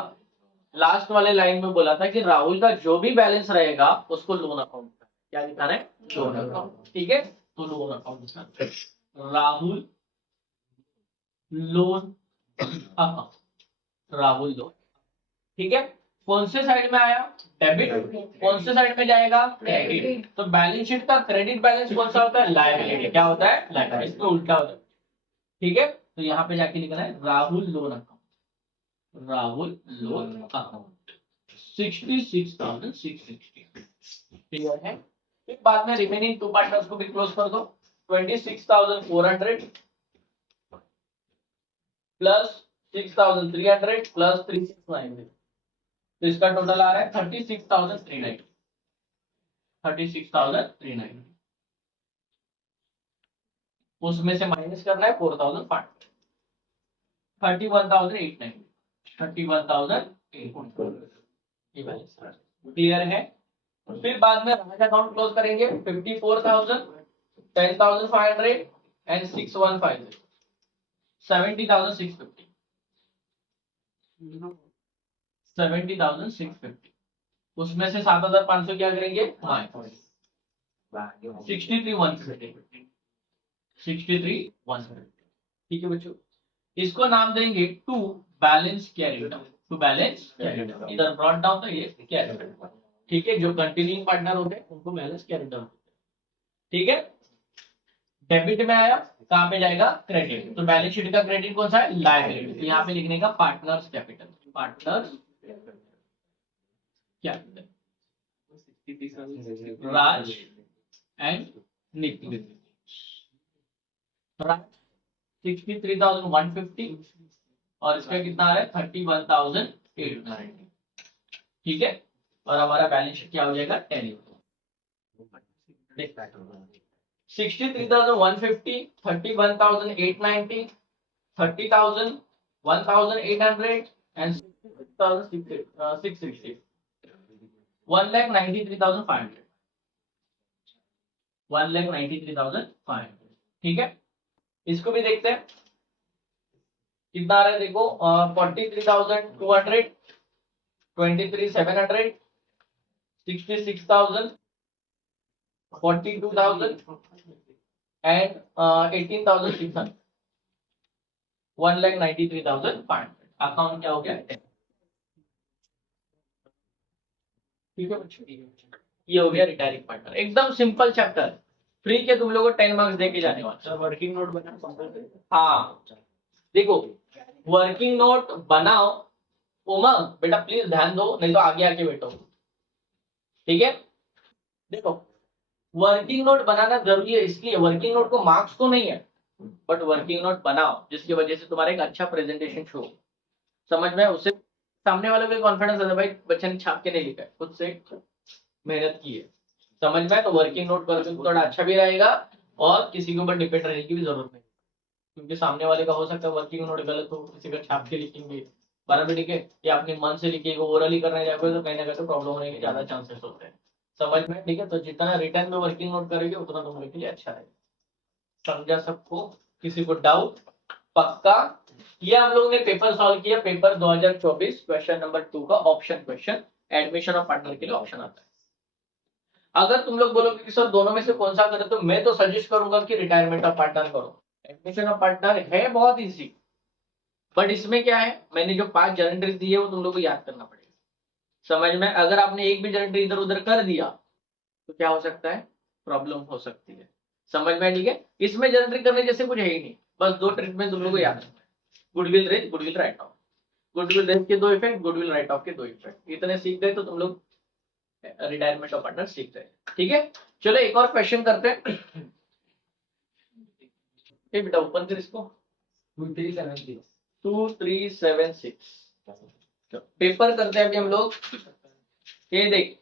लास्ट वाले लाइन में बोला था कि राहुल का जो भी बैलेंस रहेगा उसको लोन अकाउंट, क्या लिखाना है? Loan account. ठीक है, तो लोन अकाउंट लिखाना है, Rahul loan account, Rahul loan. ठीक है, कौन से साइड में आया? डेबिट। कौन से साइड में जाएगा? क्रेडिट। तो बैलेंस शीट का क्रेडिट बैलेंस कौन सा होता है? लायबिलिटी। क्या होता है? लायबिलिटी। इसमें उल्टा होता है। ठीक है, तो यहाँ पे जाके लिखना है Rahul loan account, Rahul loan account 66,660। Clear है? फिर बाद में रिमेनिंग 2 पार्टनर्स को भी क्लोज कर दो। 26,400 प्लस 6,300 प्लस 3,690, तो इसका टोटल आ रहा है 36,390, 36,390। उसमें से माइनस करना है 4,500, 31,890। 31,000 ये बैलेंस क्लियर है। फिर बाद में राज अकाउंट क्लोज करेंगे 54,000, 10,500 एंड 6,150 70,650 70,650 उसमें से 7,500 क्या करेंगे माइनस 63,150 ठीक है बच्चों। इसको नाम देंगे to balance carry down, to balance carry down, इधर ब्रॉट डाउन तो ये कैरी डाउन, ठीक है। जो कंटिन्यूइंग पार्टनर होते हैं उनको बैलेंस कैरी डाउन, ठीक है। डेबिट में आया, कहां पे जाएगा क्रेडिट, तो बैलेंस शीट का क्रेडिट कौन सा है लायबिलिटी, तो यहाँ पे लिखने का partners capital, partners capital Raj and Nitin. Raj 63,150 और इसका कितना आ रहा है 31,890, ठीक है। और हमारा बैलेंस शीट क्या हो जाएगा टैली 63,150, 31,890, 30,000, 1,800 and 660, 1,93,500, 1,93,500, ठीक है। इसको भी देखते हैं कितना आ रहा है, देखो 43,200, 23,700, 66,000, 42,000 and 18,600, 1,93,500। अकाउंट क्या हो गया, ठीक है बच्चों। ये हो गया रिटायरिंग पार्टनर, एकदम सिंपल चैप्टर, फ्री के तुम लोगों को 10 मार्क्स देके जाने वाले। वर्किंग नोट बना, हाँ देखो वर्किंग नोट बनाओ उमा, बेटा प्लीज ध्यान दो नहीं तो आगे आके बैठो, ठीक है। देखो वर्किंग नोट बनाना जरूरी है, इसलिए वर्किंग नोट को मार्क्स तो नहीं है, बट वर्किंग नोट बनाओ जिसकी वजह से तुम्हारा एक अच्छा प्रेजेंटेशन शो, समझ में, उससे सामने वाले को कॉन्फिडेंस आता है भाई बच्चे ने छाप के नहीं लिखा है, खुद से मेहनत की है, समझ में। तो वर्किंग नोट कर थोड़ा अच्छा भी रहेगा और किसी के ऊपर डिपेंड रहने की भी जरूरत नहीं, क्योंकि सामने वाले का हो सकता है वर्किंग नोट गलत हो, किसी का छाप के लिखेंगे बराबर, ठीक है, या अपने मन से लिखेगा ओरली करने जाएगा तो कहीं ना कहीं प्रॉब्लम होने के ज्यादा चांसेस होते हैं, समझ में, ठीक है। तो जितना रिटर्न में वर्किंग नोट करेंगे उतना तुम्हारे के लिए अच्छा है। समझा सबको, किसी को डाउट पक्का। ये हम लोगों ने पेपर सॉल्व किया, पेपर 2024 क्वेश्चन नंबर 2 का option question, admission of partner के लिए ऑप्शन आता है। अगर तुम लोग बोलोगे कि सर दोनों में से कौन सा करें, तो मैं तो सजेस्ट करूंगा कि रिटायरमेंट ऑफ पार्टनर करो। एडमिशन ऑफ पार्टनर है बहुत इजी, बट इसमें क्या है, मैंने जो 5 जनरेटरीज दी है वो तुम लोग को याद करना पड़ेगा, समझ में। अगर आपने एक भी जनरेटरी इधर उधर कर दिया तो क्या हो सकता है, प्रॉब्लम हो सकती है, समझ में, ठीक है। इसमें जनरेटरी करने जैसे कुछ है ही नहीं, बस 2 ट्रीटमेंट तुम लोग को याद रखना है, goodwill raise, goodwill write off, goodwill raise के 2 इफेक्ट, गुडविल राइट ऑफ के 2 इफेक्ट, इतने सीख गए तो तुम लोग रिटायरमेंट ऑफ पार्टनर सीख गए, ठीक है। चलो एक और क्वेश्चन करते हैं, बेटा ओपन कर इसको, 2376 पेपर करते हैं अभी हम लोग। ये देख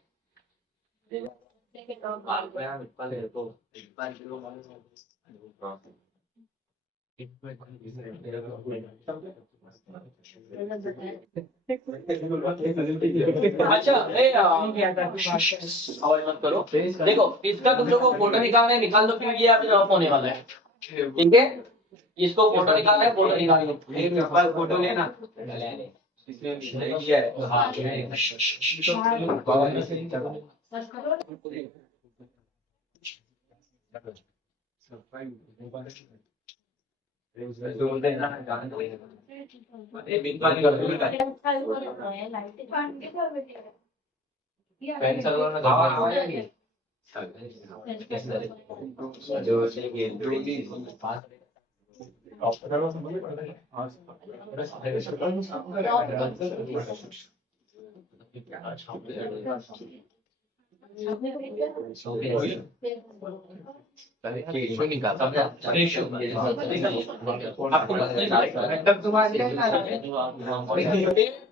अच्छा आवाज मत करो, देखो इसका तुम लोग को फोटो निकालना है, निकाल दो, फिर ये अभी रफ होने वाला है, ठीक है। इसको फोटो निकालना है, फोटो निकाल लो, फोटो लेना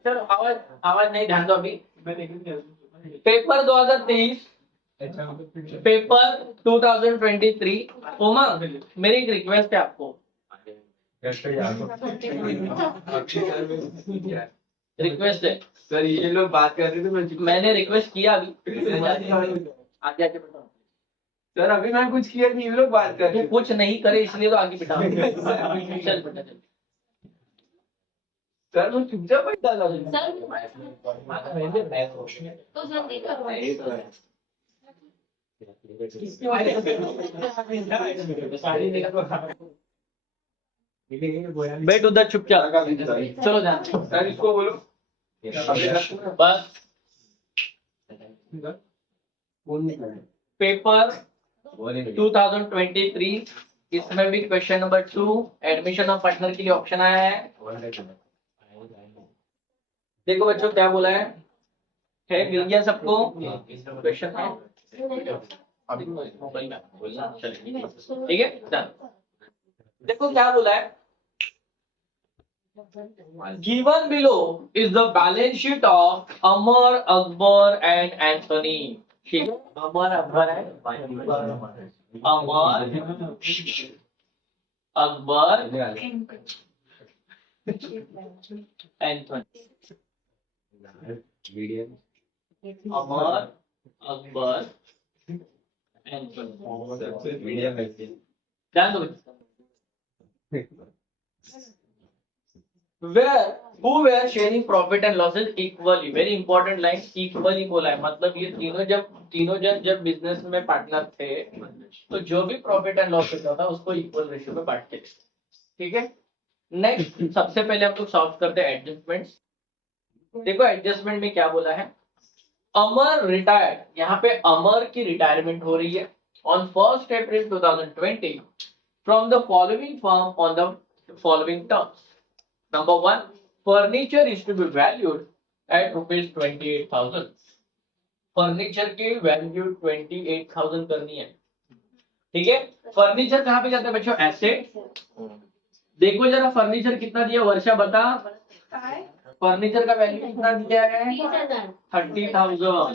चलो आवाज आवाज नहीं, ध्यान दो अभी। पेपर 2023, पेपर 2023, उमा मेरी एक रिक्वेस्ट है आपको, रिक्वेस्ट है, सर ये लोग बात कर रहे थे मैं मैंने रिक्वेस्ट किया अभी। आगे आके बैठो। सर अभी मैं कुछ किया नहीं, ये लोग बात कर रहे तू कुछ नहीं करे इसलिए तो आगे बिठा। चल बेटा चल। सर मैं चुपचाप बैठा था। सर तो जल्दी करो। बैठ उधर चुपचाप। चलो ध्यान से। सर इसको बोलो बस पेपर 2023 इसमें भी question number 2 admission of partner के लिए ऑप्शन आया है। देखो बच्चों क्या बोला है मिल गया सबको क्वेश्चन है मोबाइल में चलिए, ठीक है डन। देखो क्या बोला है, given below is the balance sheet of Amar Akbar and Anthony. ठीक है, अमर अकबर है, अमर अकबर एंथनी, अमर अकबर एंथनी। ध्यान दो where who were sharing profit and losses equally, very important line, equally बोला है, मतलब ये तीनों जन जब बिजनेस में पार्टनर थे तो जो भी प्रॉफिट एंड लॉस होता था उसको इक्वल रेशियो में बांटते थे। ठीक है, नेक्स्ट सबसे पहले हम लोग सॉल्व करते हैं एडजस्टमेंट्स। देखो एडजस्टमेंट में क्या बोला है, अमर रिटायर्ड, यहाँ पे अमर की रिटायरमेंट हो रही है on 1 April 2020 from the following firm on the following terms. Number 1, furniture is to be valued at rupees 28,000. Furniture की वैल्यू 28,000 करनी है। ठीक है, फर्नीचर कहाँ पे जाता है बच्चों, एसेट। देखो जरा फर्नीचर कितना दिया, वर्षा बता। फर्नीचर का वैल्यू कितना दिया है, 30,000।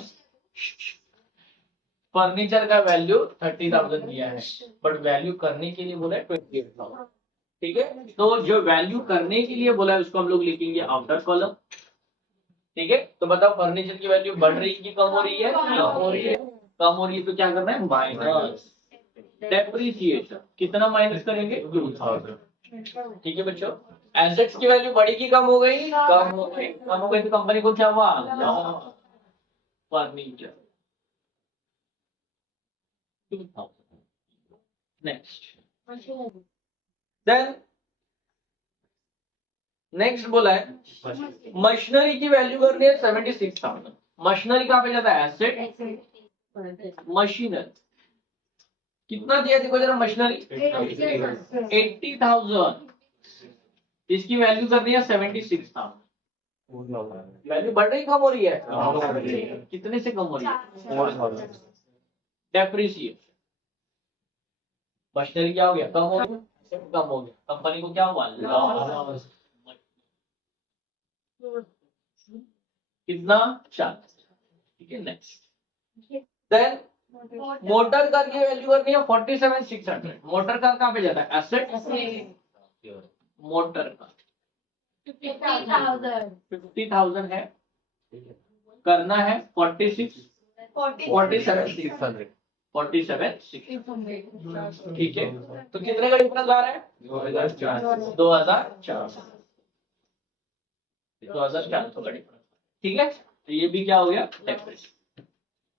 फर्नीचर का वैल्यू 30,000 दिया है, बट वैल्यू करने के लिए बोला है 28,000। ठीक है, तो जो वैल्यू करने के लिए बोला है उसको हम लोग लिखेंगे आउटर कॉलम। ठीक है, तो बताओ फर्नीचर की वैल्यू बढ़ रही है कि कम हो रही है, कम हो रही है। कम हो रही है तो क्या करना है, माइनस डेप्रिसिएशन। कितना माइनस करेंगे, 2,000। ठीक है बच्चों, एसेट्स की वैल्यू बढ़ी कि कम हो गई, कम हो गई। कम हो गई तो कंपनी को क्या हुआ, फर्नीचर 2,000। नेक्स्ट देन नेक्स्ट बोला है मशीनरी की वैल्यू करनी है 76,000। मशीनरी कहाँ पे जाता है, एसेट। मशीनरी कितना दिया, देखो जरा, मशीनरी 80,000, इसकी वैल्यू करनी है 76,000। वैल्यू बढ़ रही कम हो रही है, कितने से कम हो रही है, डेप्रिसिएशन। मशीनरी क्या हो गया, कम हो गया, कम हो गया, कंपनी को क्या हुआ, लॉस। कितना, 40। ठीक है, नेक्स्ट देन मोटर कार की वैल्यू करनी है 47,600। मोटर कार कहाँ पे जाता है, एसेट। मोटर कार 50,000 है, करना है 47,600। ठीक है, तो कितने का डिफरेंस आ रहा है, 2,400 का डिफरेंस। ठीक है, तो ये भी क्या हो गया, डेबिट।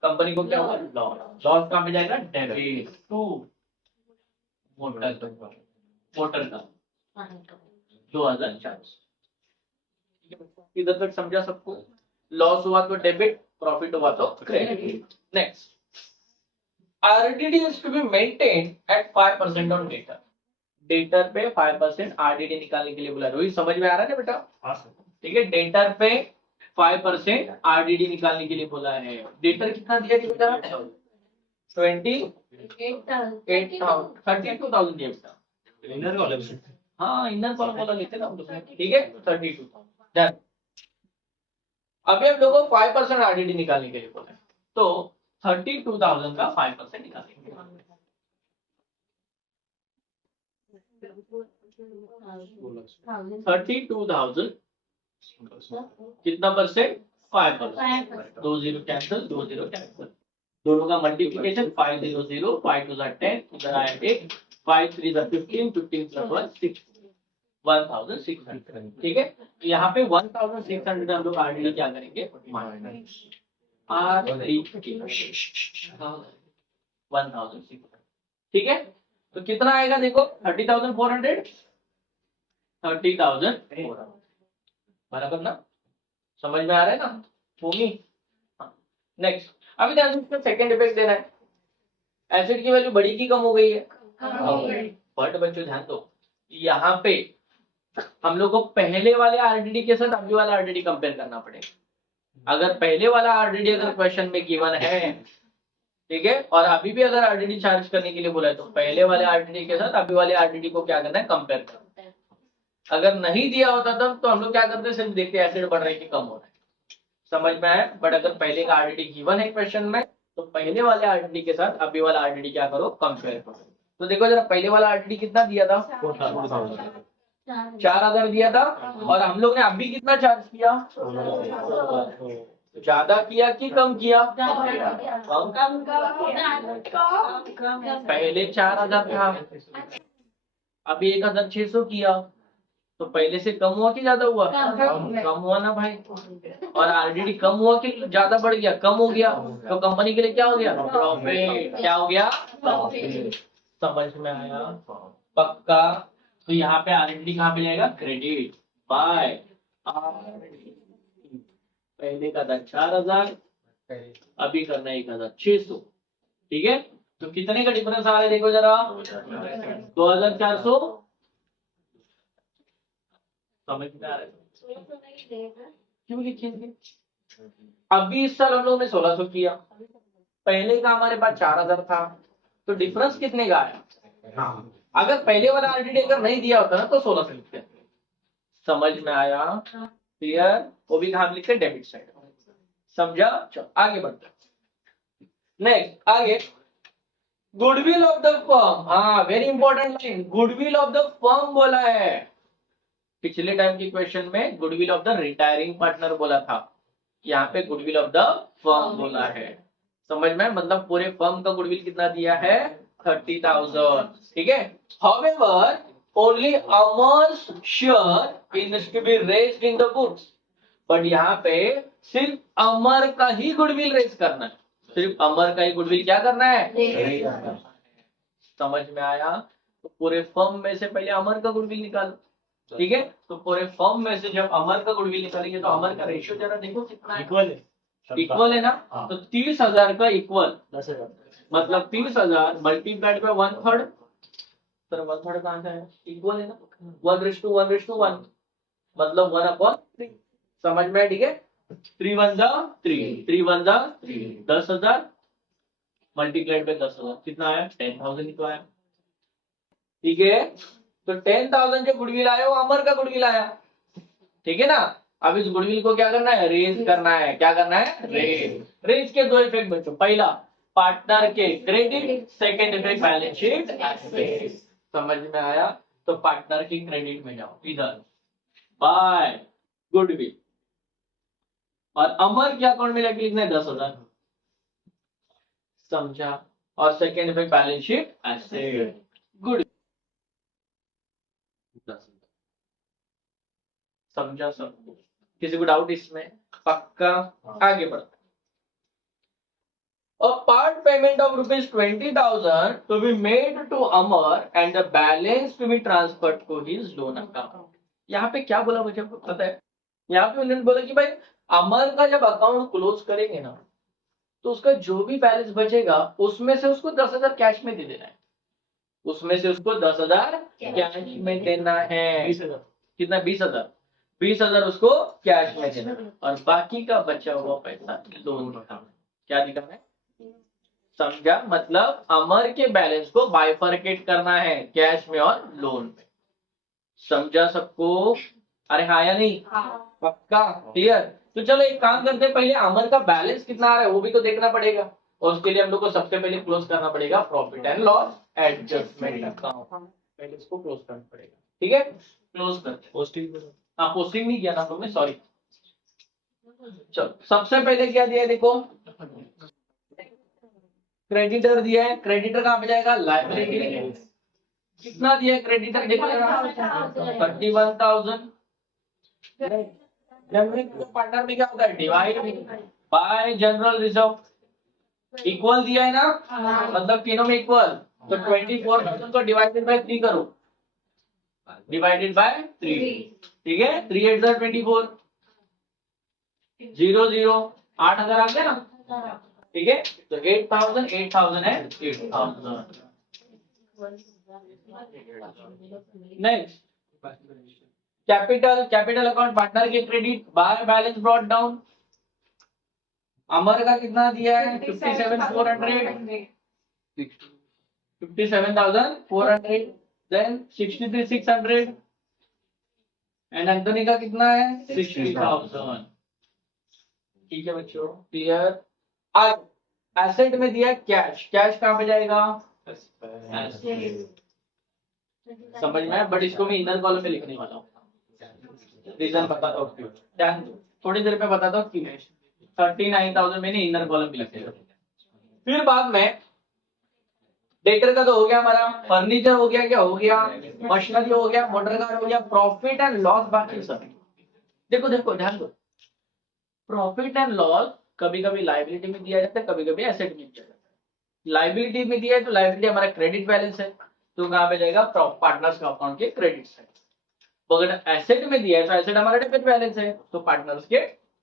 कंपनी को क्या होगा, लॉस। लॉस कहाँ पे जाएगा, डेबिट टू मोटर का 2,400। इधर तक समझा सबको, लॉस हुआ तो डेबिट, प्रॉफिट हुआ तो credit. Next, RDD is to be maintained at 5% on debtor. Debtor पे 5% RDD निकालने के लिए बोला, रोहित समझ में आ रहा है ना बेटा। ठीक है, डेटर पे 5% RDD निकालने के लिए बोला है। डेटर कितना दिया बेटा, 32,000 दिया बेटा। हाँ, इनर कॉलम वाला लेते ना हम लोग। ठीक है, 32,000। अभी हम लोगों को 5% RDD निकालने के लिए बोला है, तो 32,000 का 5% निकालेंगे। 32,000 कितना परसेंट? 5%। 2 0 कैंसिल, 2 0 कैंसिल, दोनों का मल्टीप्लिकेशन 5 0 0, 5 2 10, इधर आया 8, 5 3 15, 15 + 1 6, 1600। ठीक है, तो यहाँ पे 1600 हम लोग आरडीडी क्या करेंगे? R3 1600। ठीक है, तो कितना आएगा देखो? 30,400, 30,400। बराबर ना? समझ में आ रहा है ना? होगी। नेक्स्ट, अभी ध्यान से इसमें सेकंड इफेक्ट देना है। एसिड की वैल्यू बढ़ी की कम हो गई है? बट बच्चों ध्यान दो, यहाँ पे हम लोग को पहले वाले आरडीडी के साथ अभी वाला आरडीडी कंपेयर करना पड़ेगा। अगर पहले वाला आरडीडी अगर क्वेश्चन में गिवन है, ठीक है, और अभी भी अगर आरडीडी चार्ज करने के लिए बोला है, तो पहले वाले आरडीडी के साथ अभी वाले आरडीडी को क्या करना है? कंपेयर करना है। अगर नहीं दिया होता तब तो हम लोग क्या करते? सिर्फ देखते एसिड बढ़ रहा है कि कम हो रहा है। समझ में आया? बट अगर पहले का आरडीडी गिवन है क्वेश्चन में, तो पहले वाले आरडीडी के साथ अभी वाला आरडीडी क्या करो? कंपेयर करो। तो देखो जरा, पहले वाला आरडीडी कितना दिया था? 4,000 दिया था, और हम लोग ने अभी कितना चार्ज किया? ज्यादा किया कि कम किया? पहले 4,000 था, अभी 1,600 किया, तो पहले से कम हुआ कि ज्यादा हुआ? कम हुआ ना भाई। और आरडीडी कम हुआ कि ज्यादा बढ़ गया? कम हो गया। तो कंपनी के लिए क्या हो गया? प्रॉफिट। क्या हो गया? प्रॉफिट। समझ में आया? पक्का? तो यहाँ पे आरडीडी कहाँ पे जाएगा? Credit by RDD. पहले का था 4,000, अभी करना है 1,600। ठीक है, तो कितने का डिफरेंस आ रहा है देखो जरा? 2,400। समझ में आ रहा है? क्यों लिखेंगे? अभी इस साल हम लोग ने 1,600 किया, पहले का हमारे पास 4,000 था, तो डिफरेंस कितने का आया? अगर पहले वाला आरडीडी अगर नहीं दिया होता ना, तो 1,600 लिखते। समझ में आया? क्लियर? वो भी कहाँ लिखते? Debit side. समझा? चलो आगे बढ़ते। नेक्स्ट, आगे गुडविल ऑफ द फर्म। हाँ, very important line, goodwill of the firm बोला है। पिछले टाइम के क्वेश्चन में goodwill of the retiring partner बोला था, यहाँ पे गुडविल ऑफ द फर्म बोला है। समझ में? मतलब पूरे फर्म का गुडविल कितना दिया है? 30,000। ठीक है, however only Amar's share is to be raised in the books. But यहाँ पे सिर्फ अमर का ही गुडविल रेज करना है, सिर्फ अमर का ही गुडविल क्या करना है? समझ में आया? तो पूरे फर्म में से पहले अमर का गुडविल निकालो। ठीक है, तो पूरे फर्म में से जब अमर का गुडविल निकालेंगे, तो अमर का रेशियो जरा देखो कितना है? इक्वल है ना? तो 30,000 का इक्वल 10,000, मतलब 30,000 मल्टीप्लाइड बाय 1/3। सर 1/3 कहाँ से है? इक्वल है ना? 1:1:1, मतलब 1/3। समझ में? ठीक है, 3 1 जा 3, 3 1 जा 3, 10,000 मल्टीप्लाइड बाय 10,000 कितना आया? 10,000 तो आया। ठीक है, तो 10,000 जो गुडविल आया वो अमर का गुडविल आया। ठीक है ना? अब इस गुडविल को क्या करना है? रेज करना है। क्या करना है? रेज। रेज के दो इफेक्ट बच्चों, पहला पार्टनर के credit, second effect balance sheet asset. समझ में आया? तो पार्टनर की क्रेडिट में जाओ इधर, बाय गुडविल, और अमर के अकाउंट में जाके लिखना है 10,000। समझा? और second effect balance sheet asset, good. समझा सब? किसी को डाउट इसमें? पक्का? आगे बढ़ते। A part payment of ₹20,000 to be made to Amar and the balance to be transferred to his loan account। यहाँ पे क्या बोला मुझे पता है? यहाँ पे उन्होंने बोला कि भाई अमर का जब अकाउंट क्लोज करेंगे ना, तो उसका जो भी बैलेंस बचेगा उसमें से उसको 10,000 कैश में दे देना है। उसमें से उसको 10,000 कैश में देना है। 20,000 कितना? 20,000। 20,000 उसको कैश में देना, और बाकी का बचा हुआ पैसा लोन का। क्या दिखाना है? समझा? मतलब अमर के बैलेंस को बाइफरकेट करना है, कैश में और लोन में। समझा सबको? अरे हाँ या नहीं? पक्का? क्लियर? तो चलो एक काम करते हैं, पहले अमर का बैलेंस कितना आ रहा है वो भी तो देखना पड़ेगा, और उसके लिए हम लोग को सबसे पहले क्लोज करना पड़ेगा profit and loss adjustment account. पहले इसको क्लोज करना पड़ेगा। ठीक है, क्लोज करते हैं। हाँ पोस्टिंग नहीं किया था हम लोग ने, सॉरी। चलो सबसे पहले क्या दिया है देखो, क्रेडिटर दिया है। क्रेडिटर कहाँ पे जाएगा, लाइबिलिटी। कितना दिया है क्रेडिटर देखो, 31,000। जनरल पार्टनर में क्या होता है, divide by general reserve. Equal दिया है ना, मतलब तीनों में इक्वल, तो 24,000 को डिवाइडेड बाय 3 करो, डिवाइडेड बाय 3, ठीक है। 3 8 24, 0 0 8,000 आ गया ना, ठीक है। तो 8,000 8,000 and 8,000। Next capital account partner के credit by balance brought down. Amar का कितना दिया है, 57,400, 57,400, देन 63,600 एंड एंथोनी का कितना है, 60,000। ठीक है बच्चों, क्लियर। अब एसेट में दिया कैश, कैश कहाँ पे जाएगा, समझ में आया, बट इसको मैं इनर कॉलम में लिखने वाला हूँ, रीजन बताता हूँ क्यों, ध्यान दो, थोड़ी देर में बताता हूँ क्यों। 39,000 मैंने इनर कॉलम में लिखे। फिर बाद में डेटर का तो हो गया हमारा, फर्नीचर हो गया, क्या हो गया, मशीनरी हो गया, मोटर कार हो गया, प्रॉफिट एंड लॉस बाकी सब। देखो देखो ध्यान दो, प्रॉफिट एंड लॉस कभी कभी लाइबिलिटी में दिया जाता है, कभी कभी एसेट में दिया जाता है। लाइबिलिटी में दिया है तो लाइबिलिटी हमारा क्रेडिट बैलेंस है, तो कहाँ पे जाएगा, पार्टनर्स का अकाउंट के क्रेडिट साइड। तो अगर एसेट में दिया है तो एसेट हमारा डेबिट बैलेंस है, तो पार्टनर्स के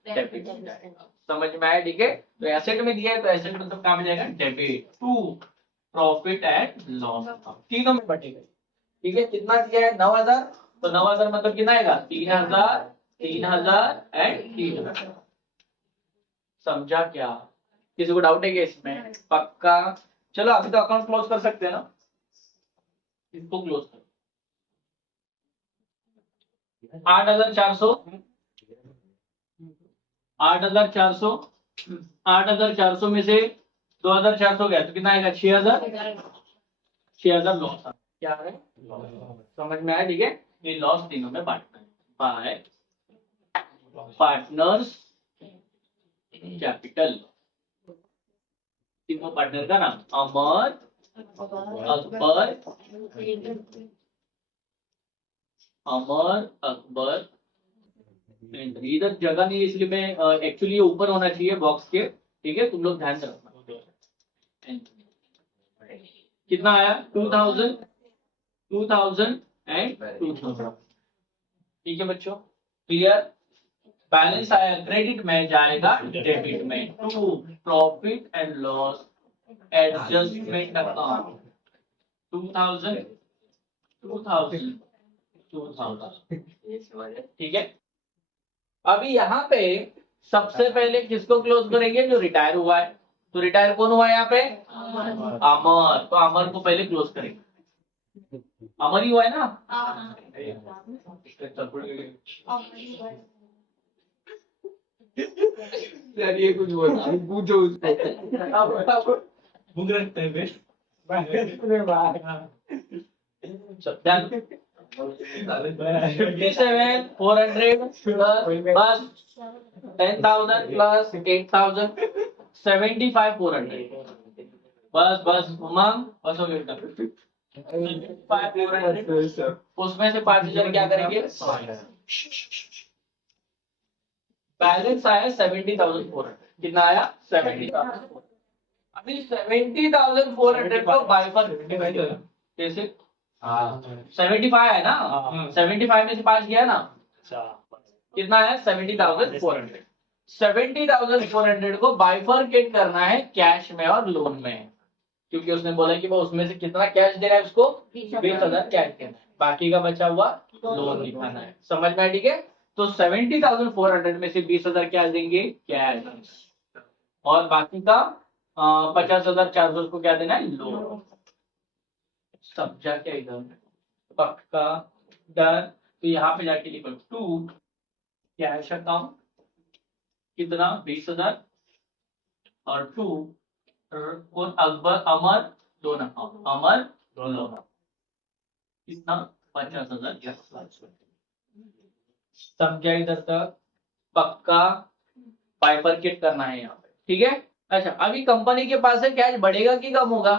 डेबिट में जाएगा। समझ में आया, ठीक है। तो एसेट में दिया है तो एसेट मतलब कहाँ पे जाएगा, debit to profit and loss, तीनों में बटेगा, ठीक है। कितना दिया है, 9,000, तो 9,000 मतलब कितना आएगा, 3,000 3,000 एंड 3,000। समझा क्या, किसी को डाउट है क्या इसमें, पक्का। चलो अभी तो अकाउंट क्लोज कर सकते हैं ना, इसको क्लोज कर। 8,400 8,400 8,400 में से 2,400 गया तो कितना आएगा, 6,000 लॉस। क्या है, समझ में आया, ठीक है। ये लॉस तीनों में बांटना है बाय पार्टनर्स कैपिटल। तीनों पार्टनर का नाम, अमर, अकबर इधर जगह नहीं है इसलिए मैं एक्चुअली ऊपर होना चाहिए बॉक्स के, ठीक है, तुम लोग ध्यान से रखना। कितना आया, 2,000 एंड 2,000, ठीक है बच्चों, क्लियर। बैलेंस आया क्रेडिट में, जाएगा डेबिट में to profit and loss adjustment account. 2,000 ठीक है। अभी यहाँ पे सबसे पहले किसको क्लोज करेंगे, जो रिटायर हुआ है। तो रिटायर कौन हुआ है यहाँ पे, अमर, तो अमर को पहले क्लोज करेंगे, अमर ही हुआ है ना। यार ये कुछ बोल पूछो उसको। भूख रखते हैं 57,400 plus 10,000 plus 8,000 75,400। बस उमंग, बस हो गया। 5,400 उसमें से 5,000 क्या करेंगे, बैलेंस आया 70,400। कितना आया, 70,000। अभी 70,400 को बाइफर कैसे, 75 है ना, 75 में से 5 गया ना, कितना है 70,400। 70,400 को बाइफरकेट करना है कैश में और लोन में, क्योंकि उसने बोला कि वो उसमें से कितना कैश दे रहा है उसको, 20,000 कैश देना है, बाकी का बचा हुआ लोन दिखाना है। समझ में, ठीक है। तो 70,400 में से 20,000 कैश देंगे, कैश, और बाकी का 50,400 उसको क्या देना है, लोन। समझा क्या, इधर पक्का, डन। तो यहाँ पे जाके लिखो टू कैश अकाउंट कितना, 20,000, और टू और अकबर अमर लोन अकाउंट, अमर लोन कितना, 50,000। समझा इधर तक? पक्का बाइफरकेट करना है यहाँ पे, ठीक है। अच्छा, अभी कंपनी के पास है, कैश बढ़ेगा कि कम होगा?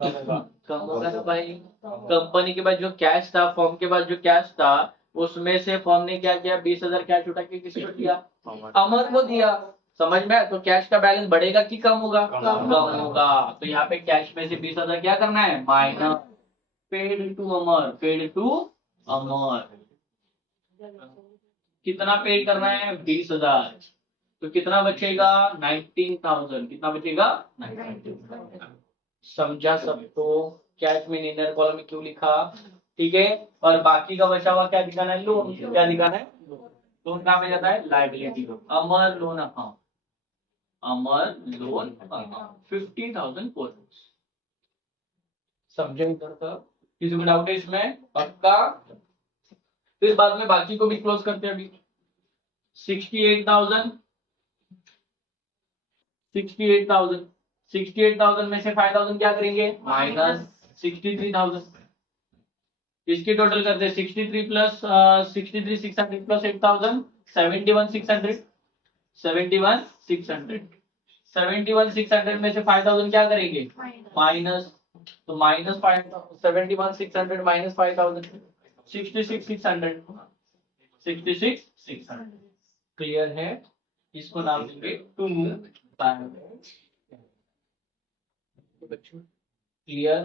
कम होगा ना भाई। कंपनी के पास जो कैश था, फॉर्म के पास जो कैश था, उसमें से फॉर्म ने क्या किया, 20,000 कैश उठा के किसको दिया? अमर को दिया। समझ में? तो कैश का बैलेंस बढ़ेगा कि कम होगा? कम होगा। तो यहाँ पे कैश में से 20,000 क्या करना है? Minus paid to Amar, paid to Amar. कितना पेड करना है? 20,000। तो कितना बचेगा? 19,000। कितना बचेगा? 19,000। समझा सबको? कैश में इनर कॉलम में क्यों लिखा? ठीक है। और बाकी का बचा हुआ क्या दिखाना है? लोन। क्या दिखाना है? लोन कहाँ पे जाता है? लाइबिलिटी। अमर लोन अकाउंट, अमर लोन अकाउंट 50,000। समझे इधर तक? किसी को डाउट है इसमें? पक्का? फिर बाद में बाकी को भी क्लोज करते हैं। अभी 68,000, 68,000, 68,000 में से 5,000 क्या करेंगे? माइनस 63,000। इसकी टोटल करते हैं 63 प्लस 63,600 प्लस 8,000, 71,600, 71,600। 71,600 में से 5,000 क्या करेंगे? माइनस। तो माइनस 71,600 माइनस 5,000, 66,600, 66,600। क्लियर है? इसको नाम देंगे to balance. Clear?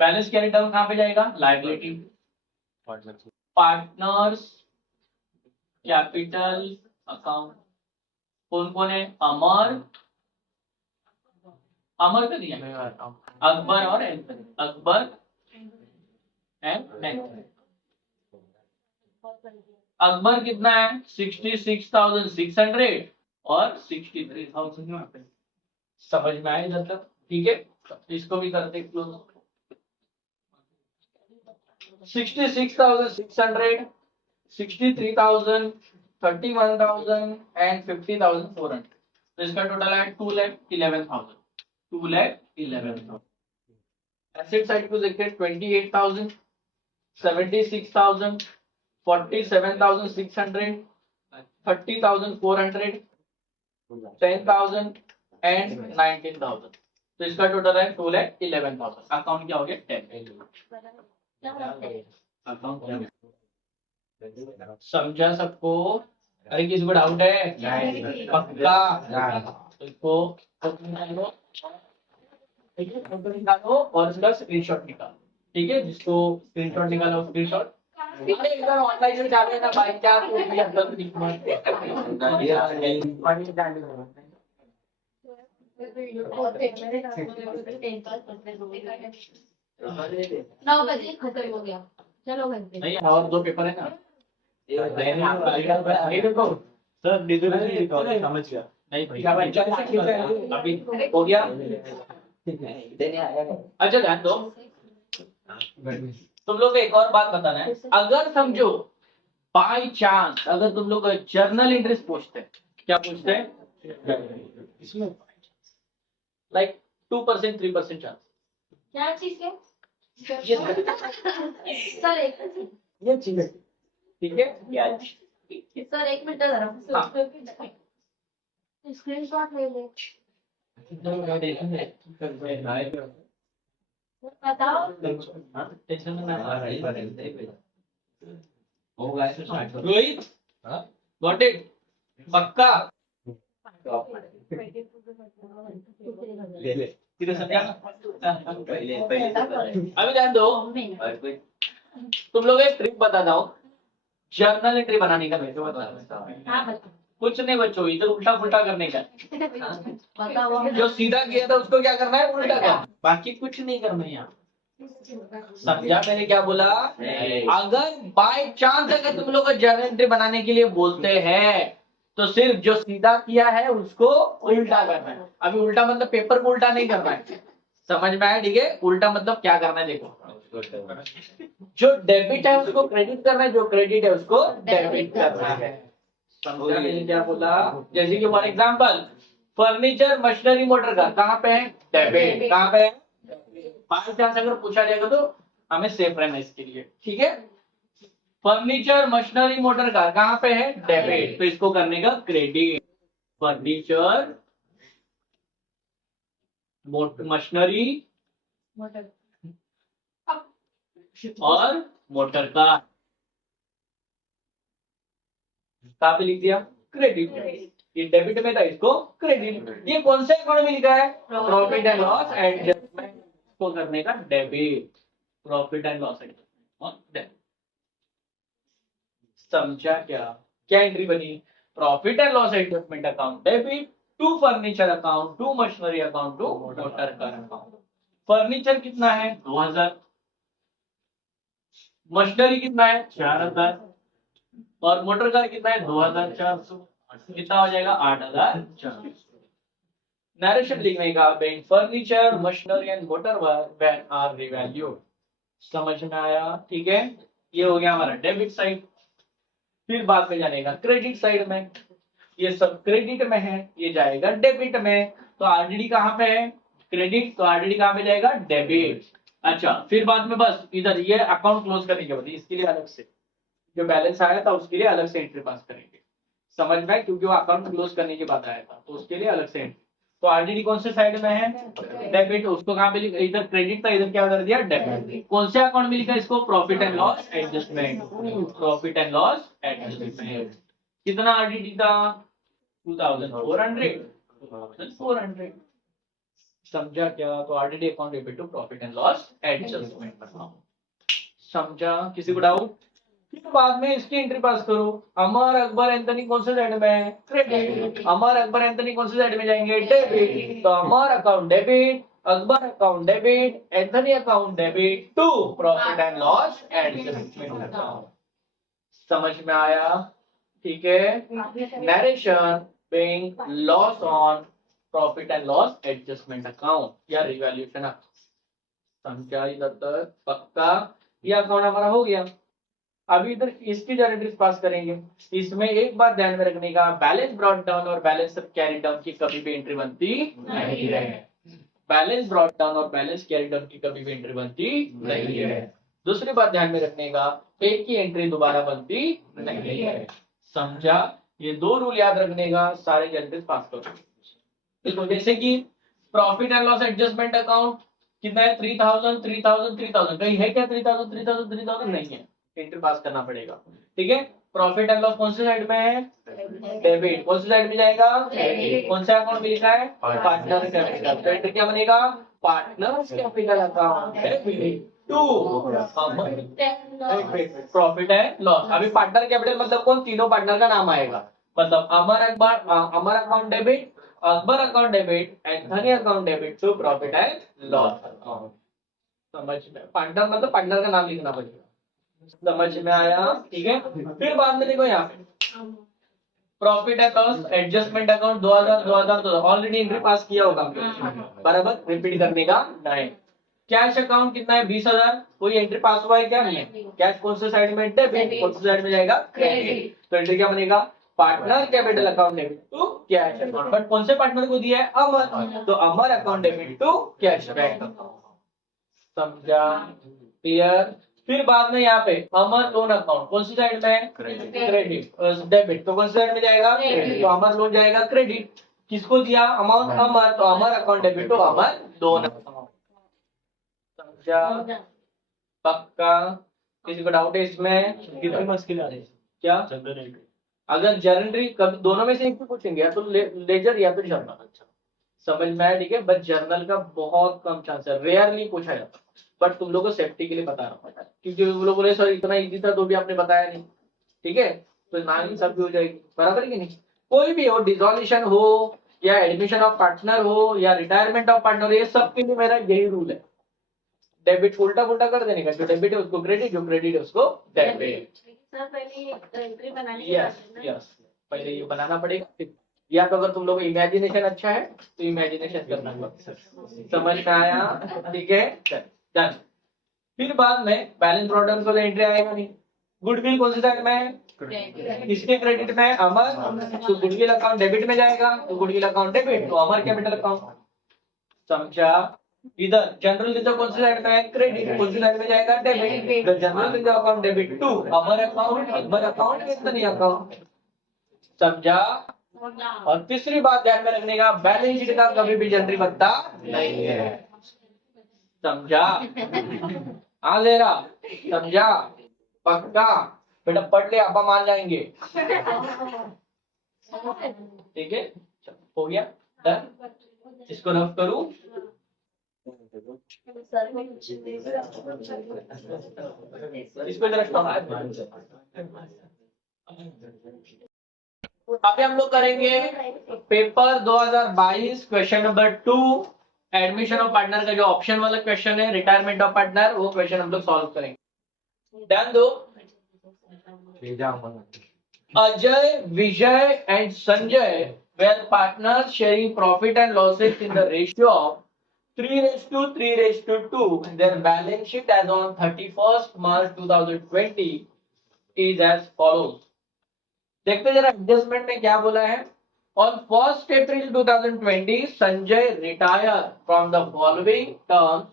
Balance carry down कहां पे जाएगा? लायबिलिटी। पार्टनर्स कैपिटल अकाउंट कौन कौन है? अमर, अमर का दिया, अकबर और Anthony, Akbar and Anthony. Akbar कितना है? 66,600 और 63,000। समझ में आया इधर तक? ठीक है। इसको भी करते क्लोज। 66,600, 63,000, 31,000 एंड 50,400। तो इसका टोटल है 2,11,000, 2,11,000। एसेट साइड को देखते हैं 28,000, 76,000, 47,600, 30,400, 10,000 एंड 19,000। तो इसका टोटल है 2,11,000। अकाउंट क्या हो गया? 10। अकाउंट समझा सबको? अरे किसी को डाउट है? पक्का? तो इसको फोटो निकालो और इसका स्क्रीनशॉट निकालो। ठीक है, जिसको स्क्रीनशॉट निकालो, स्क्रीनशॉट इधर ऑनलाइन में डाल देना भाई। क्या नौ बजे खत्म हो गया, चलो घर पे। नहीं, और 2 पेपर है ना। देखो सर डिटेल समझ गया। नहीं भाई, अभी हो गया। अच्छा ध्यान दो, तुम लोग एक और बात बताना है। अगर समझो बाय चांस अगर तुम लोग जर्नल इंटरेस्ट पूछते हैं, क्या पूछते हैं? इसमें लाइक 2%, 3% चांस। क्या चीज है? सर ये चीज ठीक है। सर एक मिनट जरा स्क्रीनशॉट ले ले, बताओ। Rohit got it? पक्का? अभी ध्यान दो, तुम लोग एक ट्रिक बताता हूँ जर्नल एंट्री बनाने का। मेरे को बता, कुछ नहीं बच्चों, इधर उल्टा पुल्टा करने का। बताओ। जो सीधा किया था उसको क्या करना है? उल्टा करना। बाकी कुछ नहीं करना है यहाँ। समझा मैंने क्या बोला? अगर बाय चांस अगर तुम लोग को जर्नल एंट्री बनाने के लिए बोलते हैं तो सिर्फ जो सीधा किया है उसको उल्टा करना है। अभी उल्टा मतलब पेपर को उल्टा नहीं करना है। समझ में आया? ठीक है। उल्टा मतलब क्या करना है देखो, जो डेबिट है उसको क्रेडिट करना है, जो क्रेडिट है उसको डेबिट करना है। समझा मैंने क्या बोला? जैसे कि for example furniture machinery motor का कहाँ पे है? डेबिट। कहाँ पे है? बाय चांस अगर पूछा जाएगा तो हमें सेफ रहना इसके लिए। ठीक है। फर्नीचर मशीनरी मोटर कार कहाँ पे है? डेबिट, तो इसको करने का क्रेडिट। फर्नीचर मशीनरी और मोटर कार कहाँ पे लिख दिया? क्रेडिट। ये डेबिट में था, इसको क्रेडिट। ये कौन से अकाउंट में लिखा है? प्रॉफिट एंड लॉस एडजस्टमेंट को करने का debit. Profit and loss adjustment. समझा क्या? क्या एंट्री बनी? Profit and loss adjustment account debit to furniture account to machinery account to motor car account. Furniture कितना है? 2000। मशीनरी कितना है? 4000। और मोटर कार कितना है? 2400। कितना हो जाएगा? 8400। नरेशन लिखने का bank furniture machinery and motor van are revalued. समझ में आया? ठीक है, ये हो गया हमारा डेबिट साइड। फिर बाद में जानेगा क्रेडिट साइड में। ये सब क्रेडिट में है, ये जाएगा डेबिट में। तो आरडीडी कहाँ पे है? क्रेडिट। तो आरडीडी कहाँ पे जाएगा? डेबिट। अच्छा, फिर बाद में बस इधर ये अकाउंट क्लोज करने के बाद इसके लिए अलग से जो बैलेंस आया था उसके लिए अलग से एंट्री पास करेंगे। समझ में? क्योंकि वो अकाउंट क्लोज करने के बाद आया था, तो उसके लिए अलग से एंट्री। तो आरडीडी कौन से साइड में है? डेबिट। उसको कहाँ पे लिखा? इधर क्रेडिट था, इधर क्या कर दिया? डेबिट। कौन से अकाउंट में लिखा इसको? Profit and loss adjustment. Profit and loss adjustment. कितना आरडीडी था? 2400। समझा क्या? तो RDD account debit to profit and loss adjustment account. समझा? किसी को डाउट? फिर बाद में इसकी एंट्री पास करो। अमर अकबर एंथनी कौन से साइड में है? क्रेडिट। अमर अकबर एंथनी कौन से साइड में जाएंगे? डेबिट। तो Amar account debit, Akbar account debit, Anthony account debit to profit and loss adjustment account. समझ में आया? ठीक है। Narration being loss on profit and loss adjustment account या रिवैल्यूएशन अकाउंट। समझा इधर तक? पक्का? ये अकाउंट हमारा हो गया। अभी इधर इसकी एंट्रीज पास करेंगे। इसमें एक बात ध्यान में रखने का, बैलेंस ब्रॉट डाउन और बैलेंस कैरी डाउन की कभी भी एंट्री बनती नहीं है। बैलेंस ब्रॉट डाउन और बैलेंस कैरी डाउन की कभी भी एंट्री बनती नहीं है। दूसरी बात ध्यान में रखने का, एक की एंट्री दोबारा बनती नहीं है। समझा? ये दो रूल याद रखने का, सारे एंट्रीज पास करो। तो जैसे कि profit and loss adjustment account कितना है? 3000 3000 3000। कहीं है क्या 3000 3000 3000? नहीं है, एंट्री पास करना पड़ेगा। ठीक है। प्रॉफिट एंड लॉस कौन से साइड में है? डेबिट। कौन से साइड में जाएगा? कौन सा अकाउंट में लिखा है? Partner capital. तो एंट्री क्या बनेगा? Partners capital account debit to profit and loss. अभी पार्टनर कैपिटल मतलब कौन? तीनों पार्टनर का नाम आएगा। मतलब Amar account debit, Akbar account debit, Anthony account debit to profit and loss account. समझ में? पार्टनर मतलब पार्टनर का नाम लिखना पड़ेगा। समझ में आया? ठीक है। फिर बाद में देखो यहाँ पे profit and loss adjustment account 2000 already entry पास किया होगा बराबर, रिपीट करने का नहीं। कैश अकाउंट कितना है? 20000। कोई एंट्री पास हुआ है क्या? नहीं। कैश कौन से साइड में? डेबिट। कौन से साइड में जाएगा? क्रेडिट। तो एंट्री क्या बनेगा? Partner capital account debit to cash account. But कौन से पार्टनर को दिया है? अमर। तो Amar account debit to cash bank account. समझा? क्लियर? फिर बाद में यहाँ पे अमर लोन अकाउंट कौन सी साइड में है? क्रेडिट। डेबिट। तो कौन सी साइड में जाएगा? क्रेडिट। तो अमर लोन जाएगा क्रेडिट। किसको दिया अमाउंट? अमर। तो Amar account debit to Amar loan account. समझा? पक्का? किसी को डाउट है इसमें? कितने मार्क्स के लिए आ रहे हैं? क्या? General entry. अगर जर्नल कभी दोनों में से एक भी पूछेंगे, या तो लेजर या फिर जर्नल। अच्छा, समझ में आया? ठीक है। बट जर्नल का बहुत कम चांस है, रेयरली पूछा जाता। बट तुम लोग को सेफ्टी के लिए बता रहा हूँ, क्योंकि वो लोग बोले सर इतना इजी था तो भी आपने बताया नहीं। ठीक है, तो नाइंसाफी भी हो जाएगी। बराबर है कि नहीं? कोई भी हो, डिसॉल्यूशन हो या एडमिशन ऑफ पार्टनर हो या रिटायरमेंट ऑफ पार्टनर, ये सब के लिए मेरा यही रूल है। डेबिट उल्टा उल्टा कर देने का, जो डेबिट है उसको क्रेडिट, जो क्रेडिट है उसको डेबिट। सर पहले एंट्री बनाने के यस बाद ना। यस, पहले ये बनाना पड़ेगा। फिर या तो अगर तुम लोग इमेजिनेशन अच्छा है तो इमेजिनेशन करना पड़ेगा। समझ में आया? ठीक है, डन। फिर बाद में बैलेंस प्रोडक्ट वाला एंट्री आएगा नहीं। गुडविल कौन से साइड में है? किसके क्रेडिट में है? अमर। तो गुडविल अकाउंट डेबिट में जाएगा, तो गुडविल अकाउंट डेबिट तो अमर कैपिटल अकाउंट। समझा? इधर जनरल रिजर्व कौन सी साइड में है? क्रेडिट। कौन सी साइड में जाएगा? डेबिट। तो general reserve account debit to Amar account कितनी अकाउंट। समझा? और तीसरी बात ध्यान में रखने का, बैलेंस शीट का कभी भी एंट्री बनता नहीं है। समझा? हाँ लेरा, समझा? पक्का बेटा, पढ़ ले, आपा मान जाएंगे। ठीक है, हो गया डन। इसको रफ करूं। इसको जरा स्टॉप। अभी हम लोग करेंगे paper 2022 question number 2, admission of partner का जो ऑप्शन वाला क्वेश्चन है, रिटायरमेंट ऑफ पार्टनर, वो क्वेश्चन हम लोग सॉल्व करेंगे। ध्यान दो। Ajay, Vijay and Sanjay were partners sharing profit and losses in the ratio of 3:3:2. Their balance sheet as on 31st March 2020 is as follows. देखते जरा एडजस्टमेंट में क्या बोला है। On 1st April 2020, Sanjay retired from the following terms.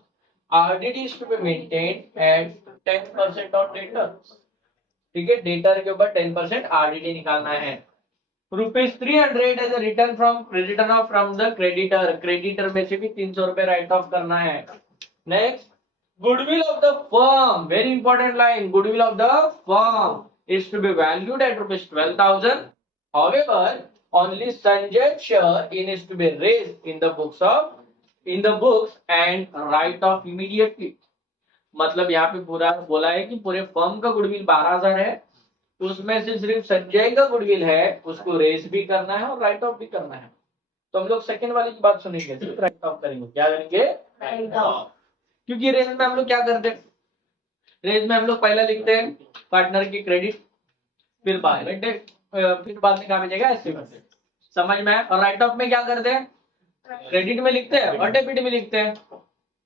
RDD is to be maintained at 10% of debtors. ठीक है, debtor के ऊपर 10% आरडीडी निकालना है। ₹300 as a return from creditor of from the creditor, creditor में से भी 300 रुपए राइट ऑफ करना है। Next, goodwill of the firm, very important line, goodwill of the firm is to be valued at ₹12,000. However, only Sanjay share in is to be raised in the books and write off immediately. मतलब यहाँ पे पूरा बोला है कि पूरे firm का goodwill 12,000 है, उसमें से सिर्फ संजय का गुडविल है, उसको रेस भी करना है और राइट ऑफ भी करना है। तो हम लोग सेकंड वाली की बात सुनेंगे, सिर्फ राइट ऑफ करेंगे। क्या करेंगे? Write of. क्योंकि रेस में हम लोग क्या करते हैं, रेस में हम लोग पहले लिखते हैं पार्टनर की क्रेडिट, फिर बाद में कहा भेजेगा ऐसे करते। समझ में? और राइट ऑफ में क्या करते हैं, क्रेडिट में लिखते हैं और डेबिट में लिखते हैं।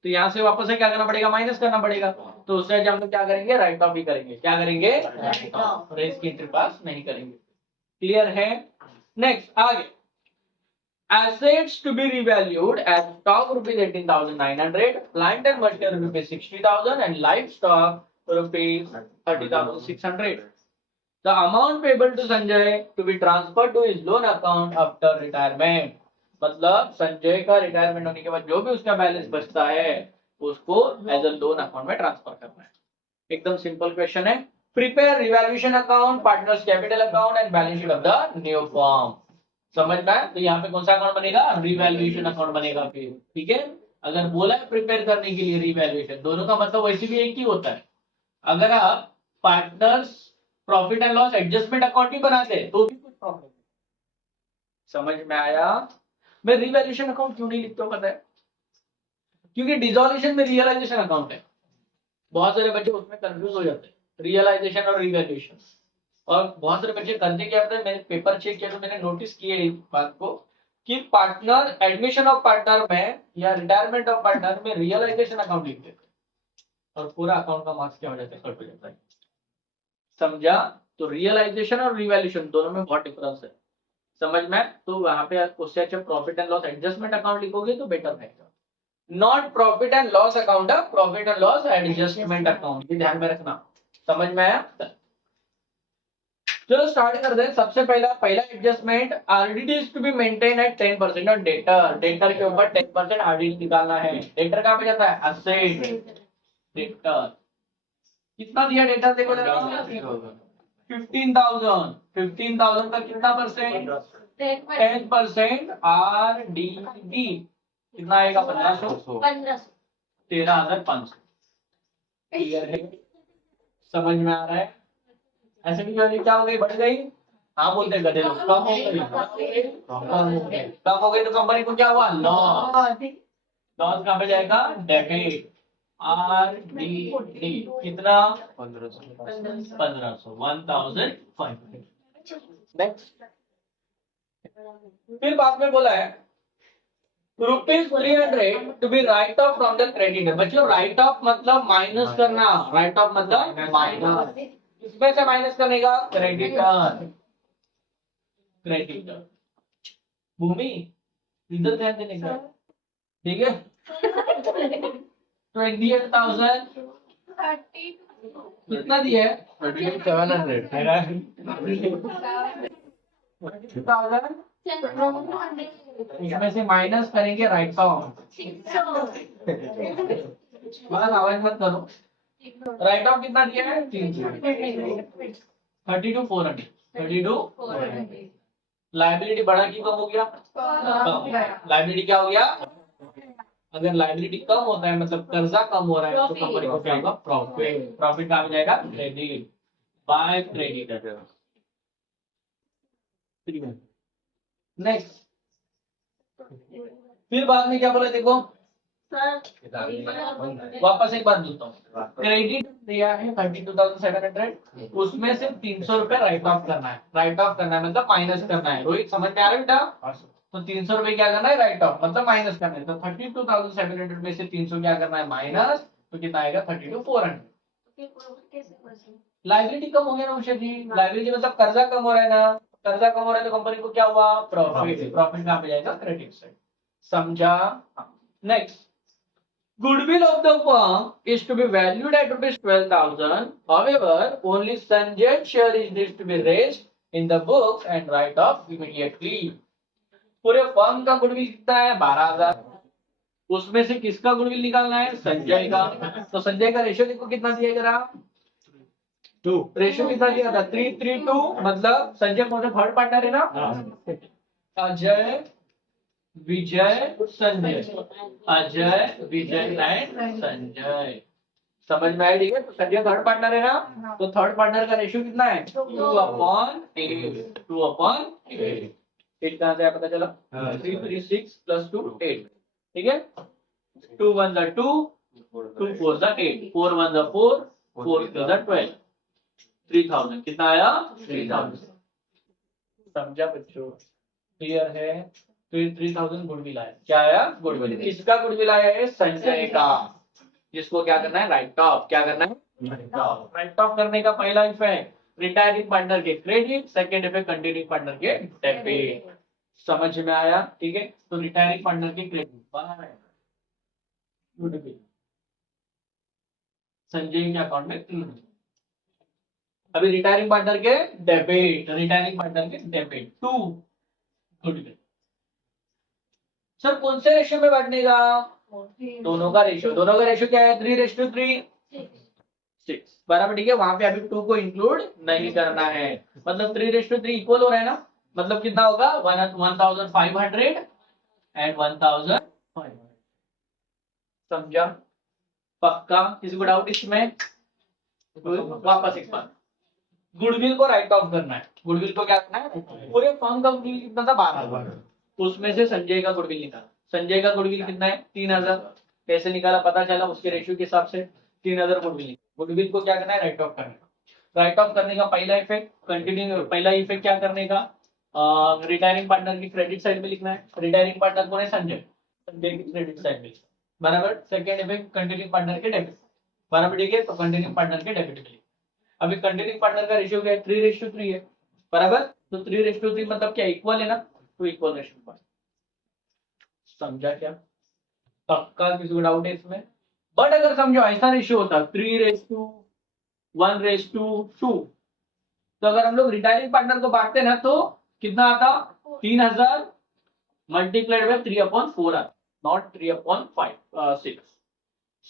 तो यहाँ से वापस से क्या करना पड़ेगा, माइनस करना पड़ेगा। तो उससे हम लोग क्या करेंगे, राइट ऑफ ही करेंगे। क्या करेंगे? Write off. रेस की एंट्री पास नहीं करेंगे। क्लियर है? नेक्स्ट आगे, assets to be revalued as stock ₹18,900, plant and machinery ₹60,000 and livestock ₹30,600. The amount payable to Sanjay to be transferred to his loan account after retirement. मतलब संजय का retirement होने के बाद जो भी उसका बैलेंस बचता है उसको एज अ लोन अकाउंट में ट्रांसफर करना है। एकदम सिंपल क्वेश्चन है। Prepare revaluation account, partners capital account and balance sheet of the new firm. समझ में? तो यहाँ पे कौन सा अकाउंट बनेगा? रिवैल्यूएशन अकाउंट बनेगा फिर। ठीक है, अगर बोला है प्रिपेयर करने के लिए रिवैल्यूएशन, दोनों का मतलब वैसे भी एक ही होता है। अगर आप partners profit and loss adjustment account भी बनाते तो भी कुछ प्रॉब्लम नहीं। समझ में आया? मैं रिवैल्यूएशन अकाउंट क्यों नहीं लिखता हूं पता है? क्योंकि डिसोल्यूशन में रियलाइजेशन अकाउंट है। बहुत सारे बच्चे उसमें कंफ्यूज हो जाते हैं, रियलाइजेशन और रिवैल्यूएशन। और बहुत सारे बच्चे करते क्या पता है, मैंने पेपर चेक किया तो मैंने नोटिस किया इस बात को कि पार्टनर एडमिशन ऑफ पार्टनर में या रिटायरमेंट ऑफ पार्टनर में रियलाइजेशन अकाउंट लिख देते और पूरा अकाउंट का मार्क्स क्या हो जाता है, कट हो जाता है। समझा? तो रियलाइजेशन और रिवैल्यूएशन दोनों में बहुत डिफरेंस है। समझ में? तो वहां पे उससे अच्छा profit and loss adjustment account लिखोगे तो बेटर रहेगा। Not profit and loss account, profit and loss adjustment account, ये ध्यान में रखना। समझ में आया? चलो स्टार्ट कर दें। सबसे पहला adjustment, RDD is to be maintain at 10% और डेटर, डेटर के ऊपर 10% आरडीडी निकालना है। डेटर कहां पे जाता है? असेट। डेटर कितना दिया? डेटर देखो जरा, 15,000। 15,000 का कितना परसेंट? 10% आरडीडी कितना आएगा? 1500। 13,500। क्लियर है? समझ में आ रहा है? ऐसे भी क्या हो गई, बढ़ गई? हाँ बोलते गधे लोग, कम हो गई। कम हो गई तो कंपनी को क्या हुआ? लॉस। लॉस कहाँ पे जाएगा? डेबिट। आरडीडी कितना? 1500। 1,500। नेक्स्ट, फिर बाद में बोला है ₹300 to be write off from the creditor. बच्चों राइट ऑफ मतलब माइनस करना, राइट ऑफ मतलब माइनस। इसमें से माइनस करने का? क्रेडिटर। क्रेडिटर भूमि इधर ध्यान देने का, ठीक है? 28,000 कितना दिया है? 32,700. 32,000 इसमें से माइनस करेंगे राइट ऑफ। बस आवाज मत करो। राइट ऑफ कितना दिया है? 300। 32,400। 32 लाइबिलिटी बढ़ा की कम हो गया? लाइबिलिटी क्या हो गया? अगर लाइबिलिटी कम होता है मतलब कर्जा कम हो रहा है तो कंपनी को क्या होगा? प्रॉफिट। प्रॉफिट कहाँ पे जाएगा? Credit by credit. नेक्स्ट फिर बाद में क्या बोला देखो, वापस एक बात बोलता हूँ। क्रेडिट दिया है 32,700, उसमें से 300 रुपए राइट ऑफ करना है। राइट ऑफ करना है मतलब माइनस करना है। रोहित समझ में आ रहा है बेटा? तो 300 रुपए क्या करना है? राइट ऑफ मतलब माइनस करना है। तो 32,700 में से 300 क्या करना है? माइनस। तो कितना आएगा? 32,400। लाइबिलिटी कम हो गया ना उषा जी। लाइबिलिटी मतलब कर्जा कम हो रहा है ना। कर्जा कम हो रहा है तो कंपनी को क्या हुआ? प्रॉफिट। प्रॉफिट कहाँ पे जाएगा? Credit side. समझा? Next, goodwill of the firm is to be valued at rupees 12,000. However, only Sanjay's share is to be raised in the books and write off immediately. पूरे firm का goodwill कितना है? 12,000। उसमें से किसका गुडविल निकालना है? संजय का। तो संजय का रेशियो देखो कितना दिया जरा? 2। रेशियो कितना दिया था? 3:2। मतलब संजय कौन सा थर्ड पार्टनर है ना? अजय, विजय, संजय। अजय, विजय एंड संजय। समझ में आया? ठीक है। तो संजय थर्ड पार्टनर है ना, तो थर्ड पार्टनर का रेशियो कितना है? 2/8। 2/8। 8 कहां से आया पता चला? 336 + 2 8। ठीक है। 2 1 2, 2 4 8, 4 1 4, 4 2 12। 3,000 कितना आया? 3,000। समझा बच्चों? क्लियर है? फिर 3,000 गुडविल आया। क्या आया? गुडविल। किसका गुडविल आया है? संजय का। जिसको क्या करना है? Right of. क्या करना है? राइट ऑफ करने का पहला इफेक्ट रिटायरिंग पार्टनर के credit, second effect continuing partner के डेबिट। समझ में आया? ठीक है। तो रिटायरिंग पार्टनर के क्रेडिट बाय गुडविल संजय के अकाउंट में 3। अभी रिटायरिंग पार्टनर के डेबिट, रिटायरिंग पार्टनर के डेबिट 2 गुडविल। सर कौन से रेशियो में बांटने का? दोनों का रेशियो। दोनों का रेशियो क्या है? 3:3 6। बराबर। ठीक है। वहां पे अभी 2 को इंक्लूड नहीं करना है। मतलब 3:3 इक्वल हो रहा है ना। मतलब कितना होगा? 1,500 एंड 1,500। समझा? पक्का? किसी को डाउट इसमें? वापस एक बार, गुडविल को राइट ऑफ करना है। गुडविल को क्या करना है? पूरे फर्म का गुडविल कितना था? 12,000। उसमें से संजय का गुडविल निकाला। संजय का गुडविल कितना है? 3,000। कैसे निकाला? पता चला उसके रेशियो के हिसाब से 3,000 गुडविल। गुडविल को क्या करना है? राइट ऑफ करना है। राइट ऑफ करने का पहला इफेक्ट कंटिन्यू, पहला इफेक्ट क्या करने का? रिटायरिंग पार्टनर की क्रेडिट साइड में लिखना है। रिटायरिंग पार्टनर कौन है? संजय। संजय की क्रेडिट साइड में। बराबर। सेकेंड इफेक्ट कंटिन्यूइंग पार्टनर के डेबिट। बराबर। ठीक है। तो कंटिन्यूइंग पार्टनर के डेबिट में। अभी कंटिन्यूइंग पार्टनर का रेशियो क्या है? 3:3 है। बराबर। तो 3:3 मतलब क्या? इक्वल है ना। तो इक्वल रेशियो। समझा क्या? पक्का? किसी को डाउट है इसमें? बट अगर समझो ऐसा रेशियो होता 3:1:2, तो अगर हम लोग रिटायरिंग पार्टनर को बांटते ना तो कितना आता? 3,000 मल्टीप्लाइड बाय 3/4 आता, नॉट 3/6।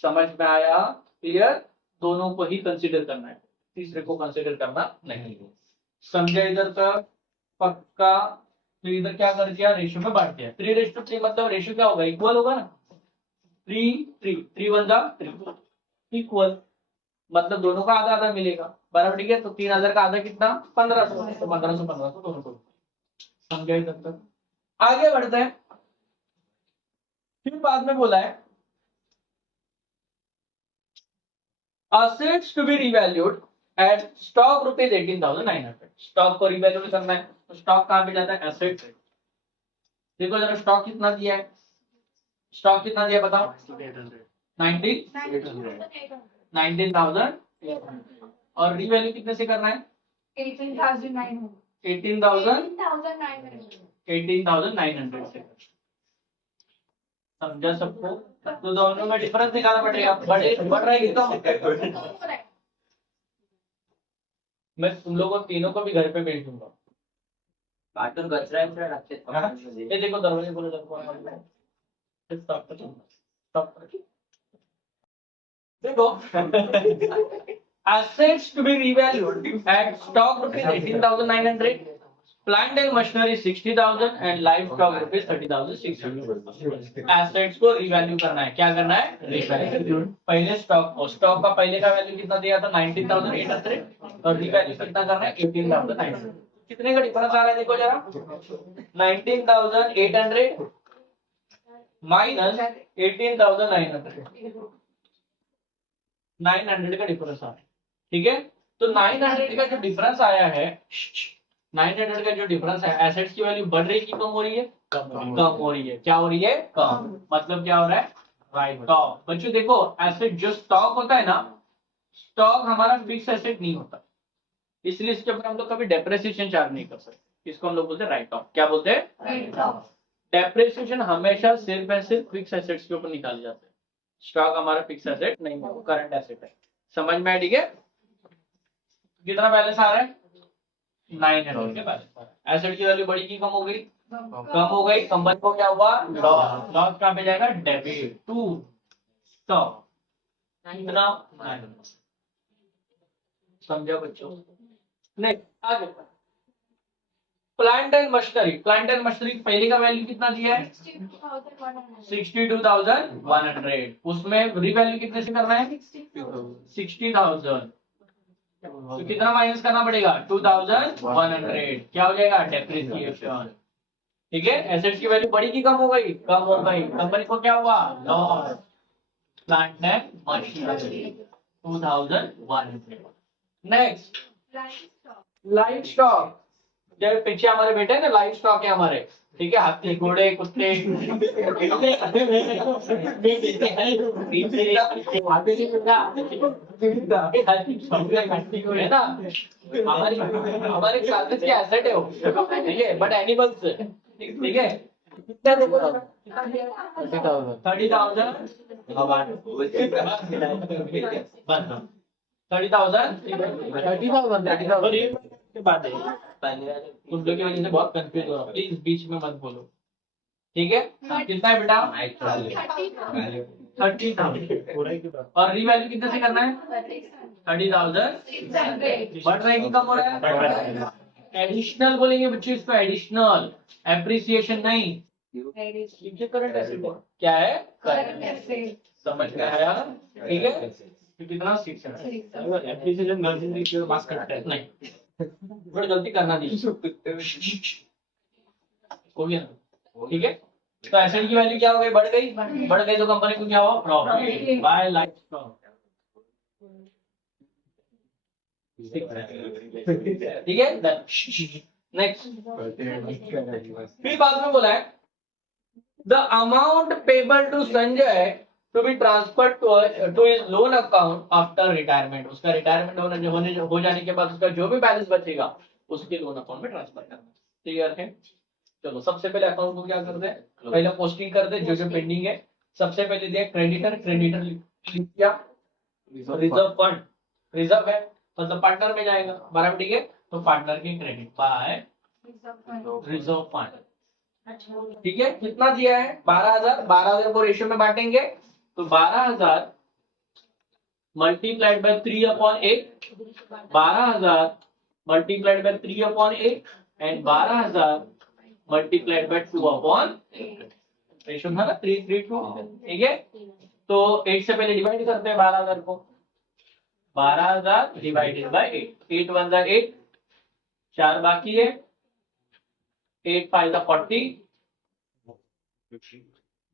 समझ में आया? क्लियर? दोनों को ही कंसिडर करना है, तीसरे को कंसिडर करना नहीं है। समझे इधर तक? पक्का? तो इधर क्या कर दिया? रेशियो में बांट दिया। 3:3 मतलब रेशियो क्या होगा? इक्वल होगा ना। 3 3 3 1 3 इक्वल, मतलब दोनों का आधा आधा मिलेगा। बराबर। ठीक है। तो 3,000 का आधा कितना? 1,500। तो 1,500 1,500 दोनों को। समझे इधर तक? आगे बढ़ते हैं। फिर बाद में बोला है assets to be revalued at stock rupees 18,900। Stock को रिवैल्यूएट करना है तो स्टॉक कहां पे जाता है? एसेट। देखो जरा स्टॉक कितना दिया है? स्टॉक कितना दिया बताओ? 19,000। और रिवैल्यू कितने से करना है? 18,900 से। समझा सबको? तो दोनों में डिफरेंस निकालना पड़ेगा, बढ़ रहा है कि कम? मैं तुम लोगों को तीनों को भी घर पे भेज दूंगा। कार्टून कचरा ये देखो दरवाजे खोलो, देखो assets to be revalued at stock rupees 18,900, plant and machinery 60,000 and livestock rupees 30,600। assets को रिवैल्यू करना है, क्या करना है? रिवैल्यू। पहले स्टॉक का पहले का वैल्यू कितना दिया था? 19,800 और रिवैल्यू कितना करना है? 18,900। कितने का डिफरेंस आ रहा है देखो जरा, 19,800 माइनस 18,900, 900 का डिफरेंस आया। ठीक है, तो 900 का जो डिफरेंस आया है, 900 का जो डिफरेंस है, एसेट्स की वैल्यू बढ़ रही है कि कम हो रही है? कम हो रही है। क्या हो रही है? कम। मतलब क्या हो रहा है? Right of. बच्चों देखो, एसेट जो स्टॉक होता है ना, स्टॉक हमारा फिक्स एसेट नहीं होता, इसलिए इसके ऊपर हम लोग कभी डेप्रिसिएशन चार्ज नहीं कर सकते। इसको हम लोग बोलते हैं राइट ऑफ। क्या बोलते हैं? डेप्रिसिएशन हमेशा सिर्फ और सिर्फ फिक्स एसेट्स के ऊपर निकाले जाते हैं। स्टॉक हमारा फिक्स एसेट नहीं है, करंट एसेट है। समझ में आया? ठीक है, कितना बैलेंस आ रहा है? 900 के बैलेंस आ रहा है। एसेट की वैल्यू बढ़ी की कम हो गई? कम हो गई। कंपनी को क्या हुआ? लॉस। लॉस कहाँ पे जाएगा? Debit to stock. कितना? 900। समझा बच्चों? नहीं, आगे plant and machinery. Plant and machinery पहले का वैल्यू कितना दिया है? 62,100। उसमें रिवैल्यू कितने से करना है? 60,000। तो कितना माइनस करना पड़ेगा? 2,100। क्या हो जाएगा? डेप्रिसिएशन। ठीक है, एसेट्स की वैल्यू बढ़ी की कम हो गई? कम हो गई। कंपनी को क्या हुआ? Loss. Plant and machinery 2,100। Next live stock. जब पीछे हमारे बेटे हैं ना, लाइव स्टॉक है हमारे। ठीक है, हाथी, घोड़े, कुत्ते है ना, हमारे क्लासेस के एसेट है वो। ठीक है, बट एनिमल्स। ठीक है, कितना देखो? 30,000। 30,000 के बाद उन लोग की वजह से बहुत कंफ्यूज हो रहा हूँ, प्लीज बीच में मत बोलो। ठीक है, कितना है बेटा? 30,000। और रीवैल्यू कितने से करना है? 30,000। बढ़ रहा है कि कम हो रहा है? एडिशनल बोलेंगे बच्चों इसको, एडिशनल। एप्रिसिएशन नहीं। करंट एसेट क्या है? Current asset. समझ में आया? ठीक है, कितना? 600। एप्रिसिएशन गलती पास करता है नहीं, बड़ी गलती करना नहीं कोई ना। ठीक है, तो एसेट की वैल्यू क्या हो गई? बढ़ गई। बढ़ गई तो कंपनी को क्या हुआ? Profit by livestock. ठीक है, नेक्स्ट। फिर बाद में बोला है the amount payable to Sanjay to be transfer to his loan account after retirement. उसका रिटायरमेंट हो जाने के बाद उसका जो भी बैलेंस बचेगा उसके लोन अकाउंट में ट्रांसफर करना। क्लियर है? चलो, सबसे पहले अकाउंट को क्या करते हैं? पहले पोस्टिंग कर दे, जो जो पेंडिंग है। सबसे पहले दिया क्रेडिटर, क्रेडिटर क्या? Reserve fund. रिजर्व है मतलब पार्टनर में जाएगा बराबर। ठीक है, तो पार्टनर के क्रेडिट बाय रिजर्व फंड। ठीक है, कितना दिया है? 12,000। 12,000 को रेशियो में बांटेंगे तो 12,000 multiplied by 3/8, 12,000 multiplied by 3/8 and 12,000 multiplied by 2/8। Ratio था ना 3:2। ठीक है, तो 8 से पहले डिवाइड करते हैं 12,000 को। 12,000 डिवाइडेड बाय 8। 8 1 जा 8, 4 बाकी है। 8 5 जा 40,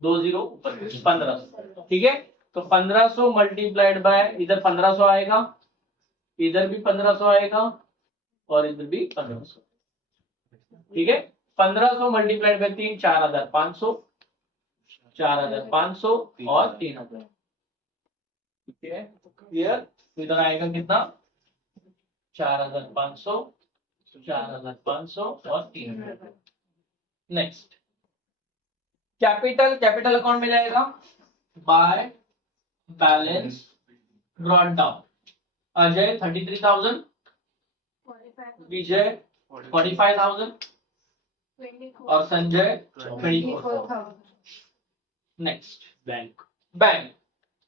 2 0 ऊपर 1500। ठीक है, तो 1500 मल्टीप्लाइड बाय, इधर 1500 आएगा, इधर भी 1500 आएगा और इधर भी 1500। ठीक है, 1500 मल्टीप्लाइड बाय 3 4,500, 4,500 और 3,000। ठीक है, क्लियर? इधर आएगा कितना? 4,500, 4,500 और 3,000। नेक्स्ट कैपिटल अकाउंट में जाएगा bye balance brought down. Ajay 33,000, 45, विजय 45,000 24, और संजय 24,000। 24,000. नेक्स्ट बैंक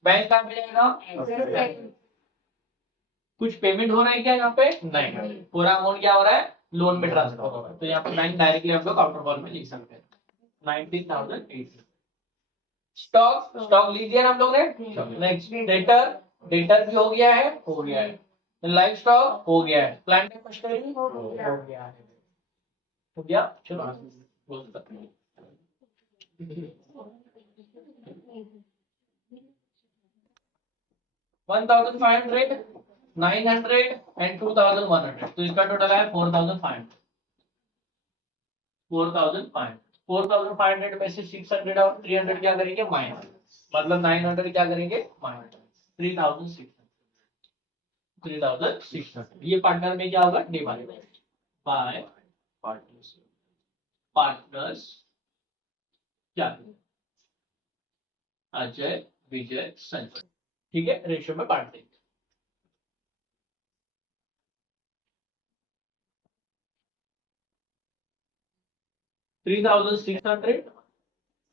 कहाँ पे जाएगा? कुछ पेमेंट हो रहा है क्या यहाँ पे? नहीं, पूरा अमाउंट क्या हो रहा है? लोन में ट्रांसफर हो रहा है। तो यहाँ पे बैंक डायरेक्टली हम लोग आउटर कॉल में लिख सकते हैं 19,080। स्टॉक लीजिए ना हम लोग ने। नेक्स्ट डेटर भी हो गया है। लाइफ स्टॉक हो गया है। प्लांट एंड मशीनरी हो गया। चलो बोल सकते हैं। 1,500, 900 एंड 2,100। तो इसका टोटल है 4,500। 4,500 में से 600 और 300 क्या करेंगे? माइनस। मतलब 900 क्या करेंगे? माइनस 3,600। ये पार्टनर में क्या होगा? डिवाइड बाय पार्टनर्स क्या? अजय, विजय, संजय। ठीक है, रेशियो में बांट देंगे। $3,600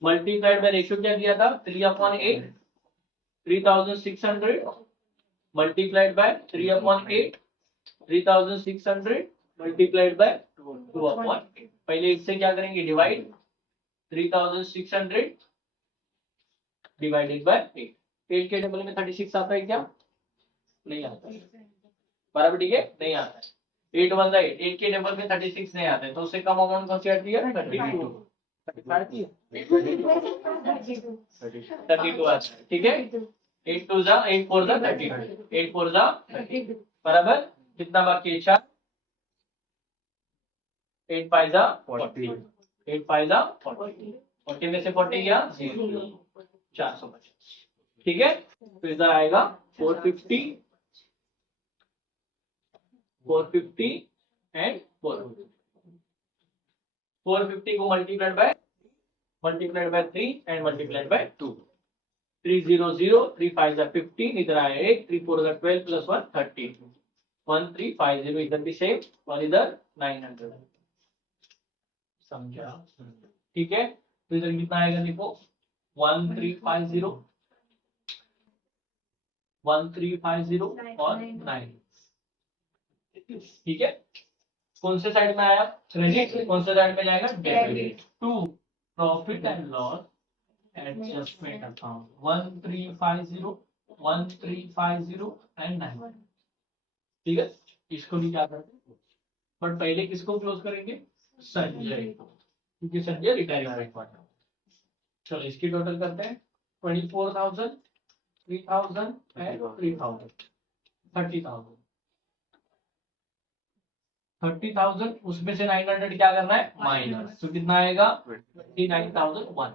मल्टीप्लाइड बाय रेशियो क्या दिया था? 3/8। 3,600 मल्टीप्लाइड बाय 3/8। 3,600 multiplied by 2/8। पहले इससे क्या करेंगे? डिवाइड। 3,600 divided by 8। 8 के टेबल में 36 आता है क्या? नहीं आता। बराबर, ठीक है, नहीं आता है। 8 1 8, 8 के टेबल में 36 नहीं आता है, तो उससे कम अमाउंट कौन सी आती है? 32। 32 आता है, ठीक है। 8 2 जा 8 4 जा 32। 8 4 जा 32। बराबर, कितना बाकी है? 4। 8 5 जा 40। 8 5 जा 40। 40 में से 40 गया 0। 450। ठीक है, तो इधर आएगा 450 एंड 450। 450 को multiplied by 3 and multiplied by 2। 300 3 5 जा 15, इधर आया 8, 3 4 जा 12 प्लस 1 13। 1350 इधर भी सेम और इधर 900। समझा? ठीक है, तो इधर कितना आएगा? देखो 1350 और 9। ठीक है, कौन से साइड में आया? क्रेडिट। कौन से साइड में जाएगा? Debit. To profit and loss adjustment account 1350 and 9। ठीक है, इसको भी क्या करते हैं? बट पहले किसको क्लोज करेंगे? संजय को, क्योंकि संजय रिटायरमेंट पार्टनर। चलो इसकी टोटल करते हैं 24,000, 3,000 एंड 3,000। 30,000। 30,000 उसमें से 900 क्या करना है? माइनस। तो कितना आएगा? 29,001।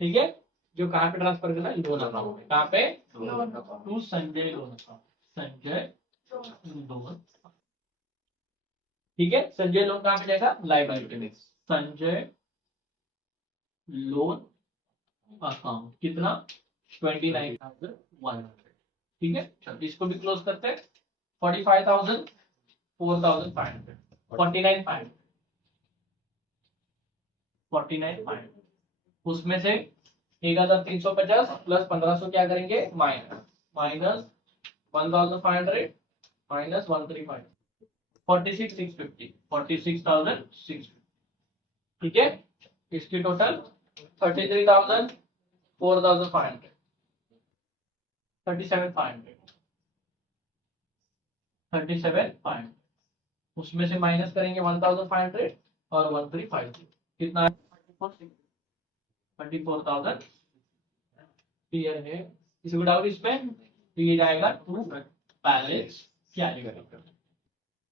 ठीक है, जो कहाँ पे ट्रांसफर करना है? लोन अकाउंट में। कहाँ पे? To Sanjay loan account. Sanjay loan. ठीक है, संजय लोन कहाँ पे जाएगा? लायबिलिटी में। संजय लोन अकाउंट कितना? 29,100। ठीक है, चलो इसको भी क्लोज करते हैं। 45,000, 4,500, 49,500, 49,500। उसमें से 1,350 प्लस 1,500 क्या करेंगे? माइनस। Minus 1,500 minus 1,350, 46,650, 46,650। ठीक है, इसकी टोटल 33,000, 4,500, 37,500, 37,500। उसमें से माइनस करेंगे 1,500 और 1,350। कितना? 24,000। क्लियर है? किसी को डाउट इसमें? तो ये जाएगा टू बैलेंस कैरेक्टर।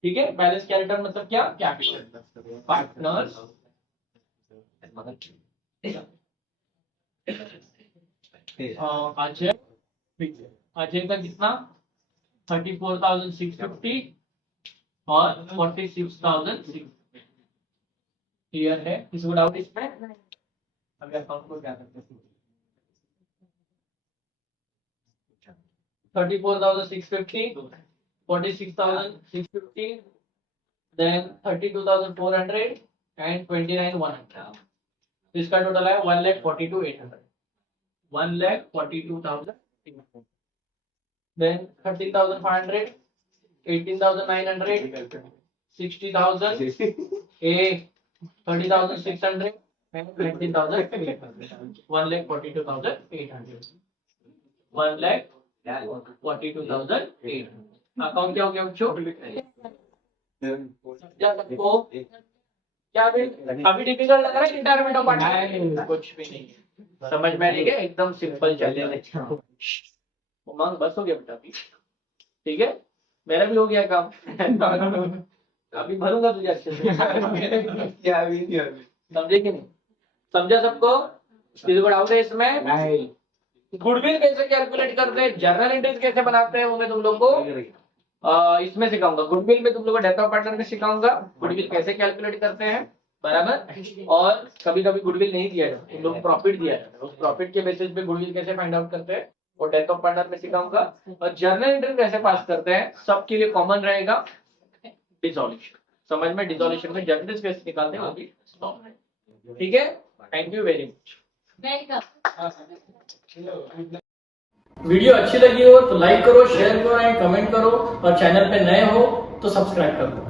ठीक है, बैलेंस कैरेक्टर मतलब क्या? Capital partners. अजय का कितना? 34,650 और 46,650। क्लियर है? किसी को डाउट इसमें? अभी अकाउंट को क्या करते हैं 34,650 46,650 then 32,400 and 29,100 इसका टोटल है 1,42,800 1,42,800 then 13,500 18,900 60,000 30,600 and 19,800 1,42,800 1,42,800 अकाउंट क्या हो गया बच्चों क्या सबको क्या अभी डिफिकल्ट लग रहा है रिटायरमेंट ऑफ पार्टनर कुछ भी नहीं है समझ में नहीं है एकदम सिंपल चलेगा उमंग बस हो गया बेटा अभी ठीक है मेरा भी हो गया काम अभी भरूंगा तुझे अच्छे से समझे कि नहीं समझा सबको किसी को डाउट है इसमें गुडविल कैसे कैलकुलेट करते हैं जर्नल एंट्रीज कैसे बनाते हैं वो मैं तुम लोग को इसमें सिखाऊंगा गुडविल में तुम लोग को डेथ ऑफ पार्टनर में सिखाऊंगा गुडविल कैसे कैलकुलेट करते हैं बराबर और कभी कभी गुडविल नहीं दिया जाता तुम लोग को प्रॉफिट दिया जाता है उस प्रॉफिट के बेसिस पे गुडविल कैसे फाइंड आउट करते हैं वो डेथ ऑफ पार्टनर में सिखाऊंगा और जर्नल एंट्री कैसे पास करते हैं सबके लिए कॉमन रहेगा डिसोल्यूशन समझ में डिसोल्यूशन में जर्नल एंट्रीज कैसे निकालते हैं वो भी ठीक है thank you very much video अच्छी लगी हो तो लाइक करो शेयर करो एंड कमेंट करो और चैनल पे नए हो तो सब्सक्राइब करो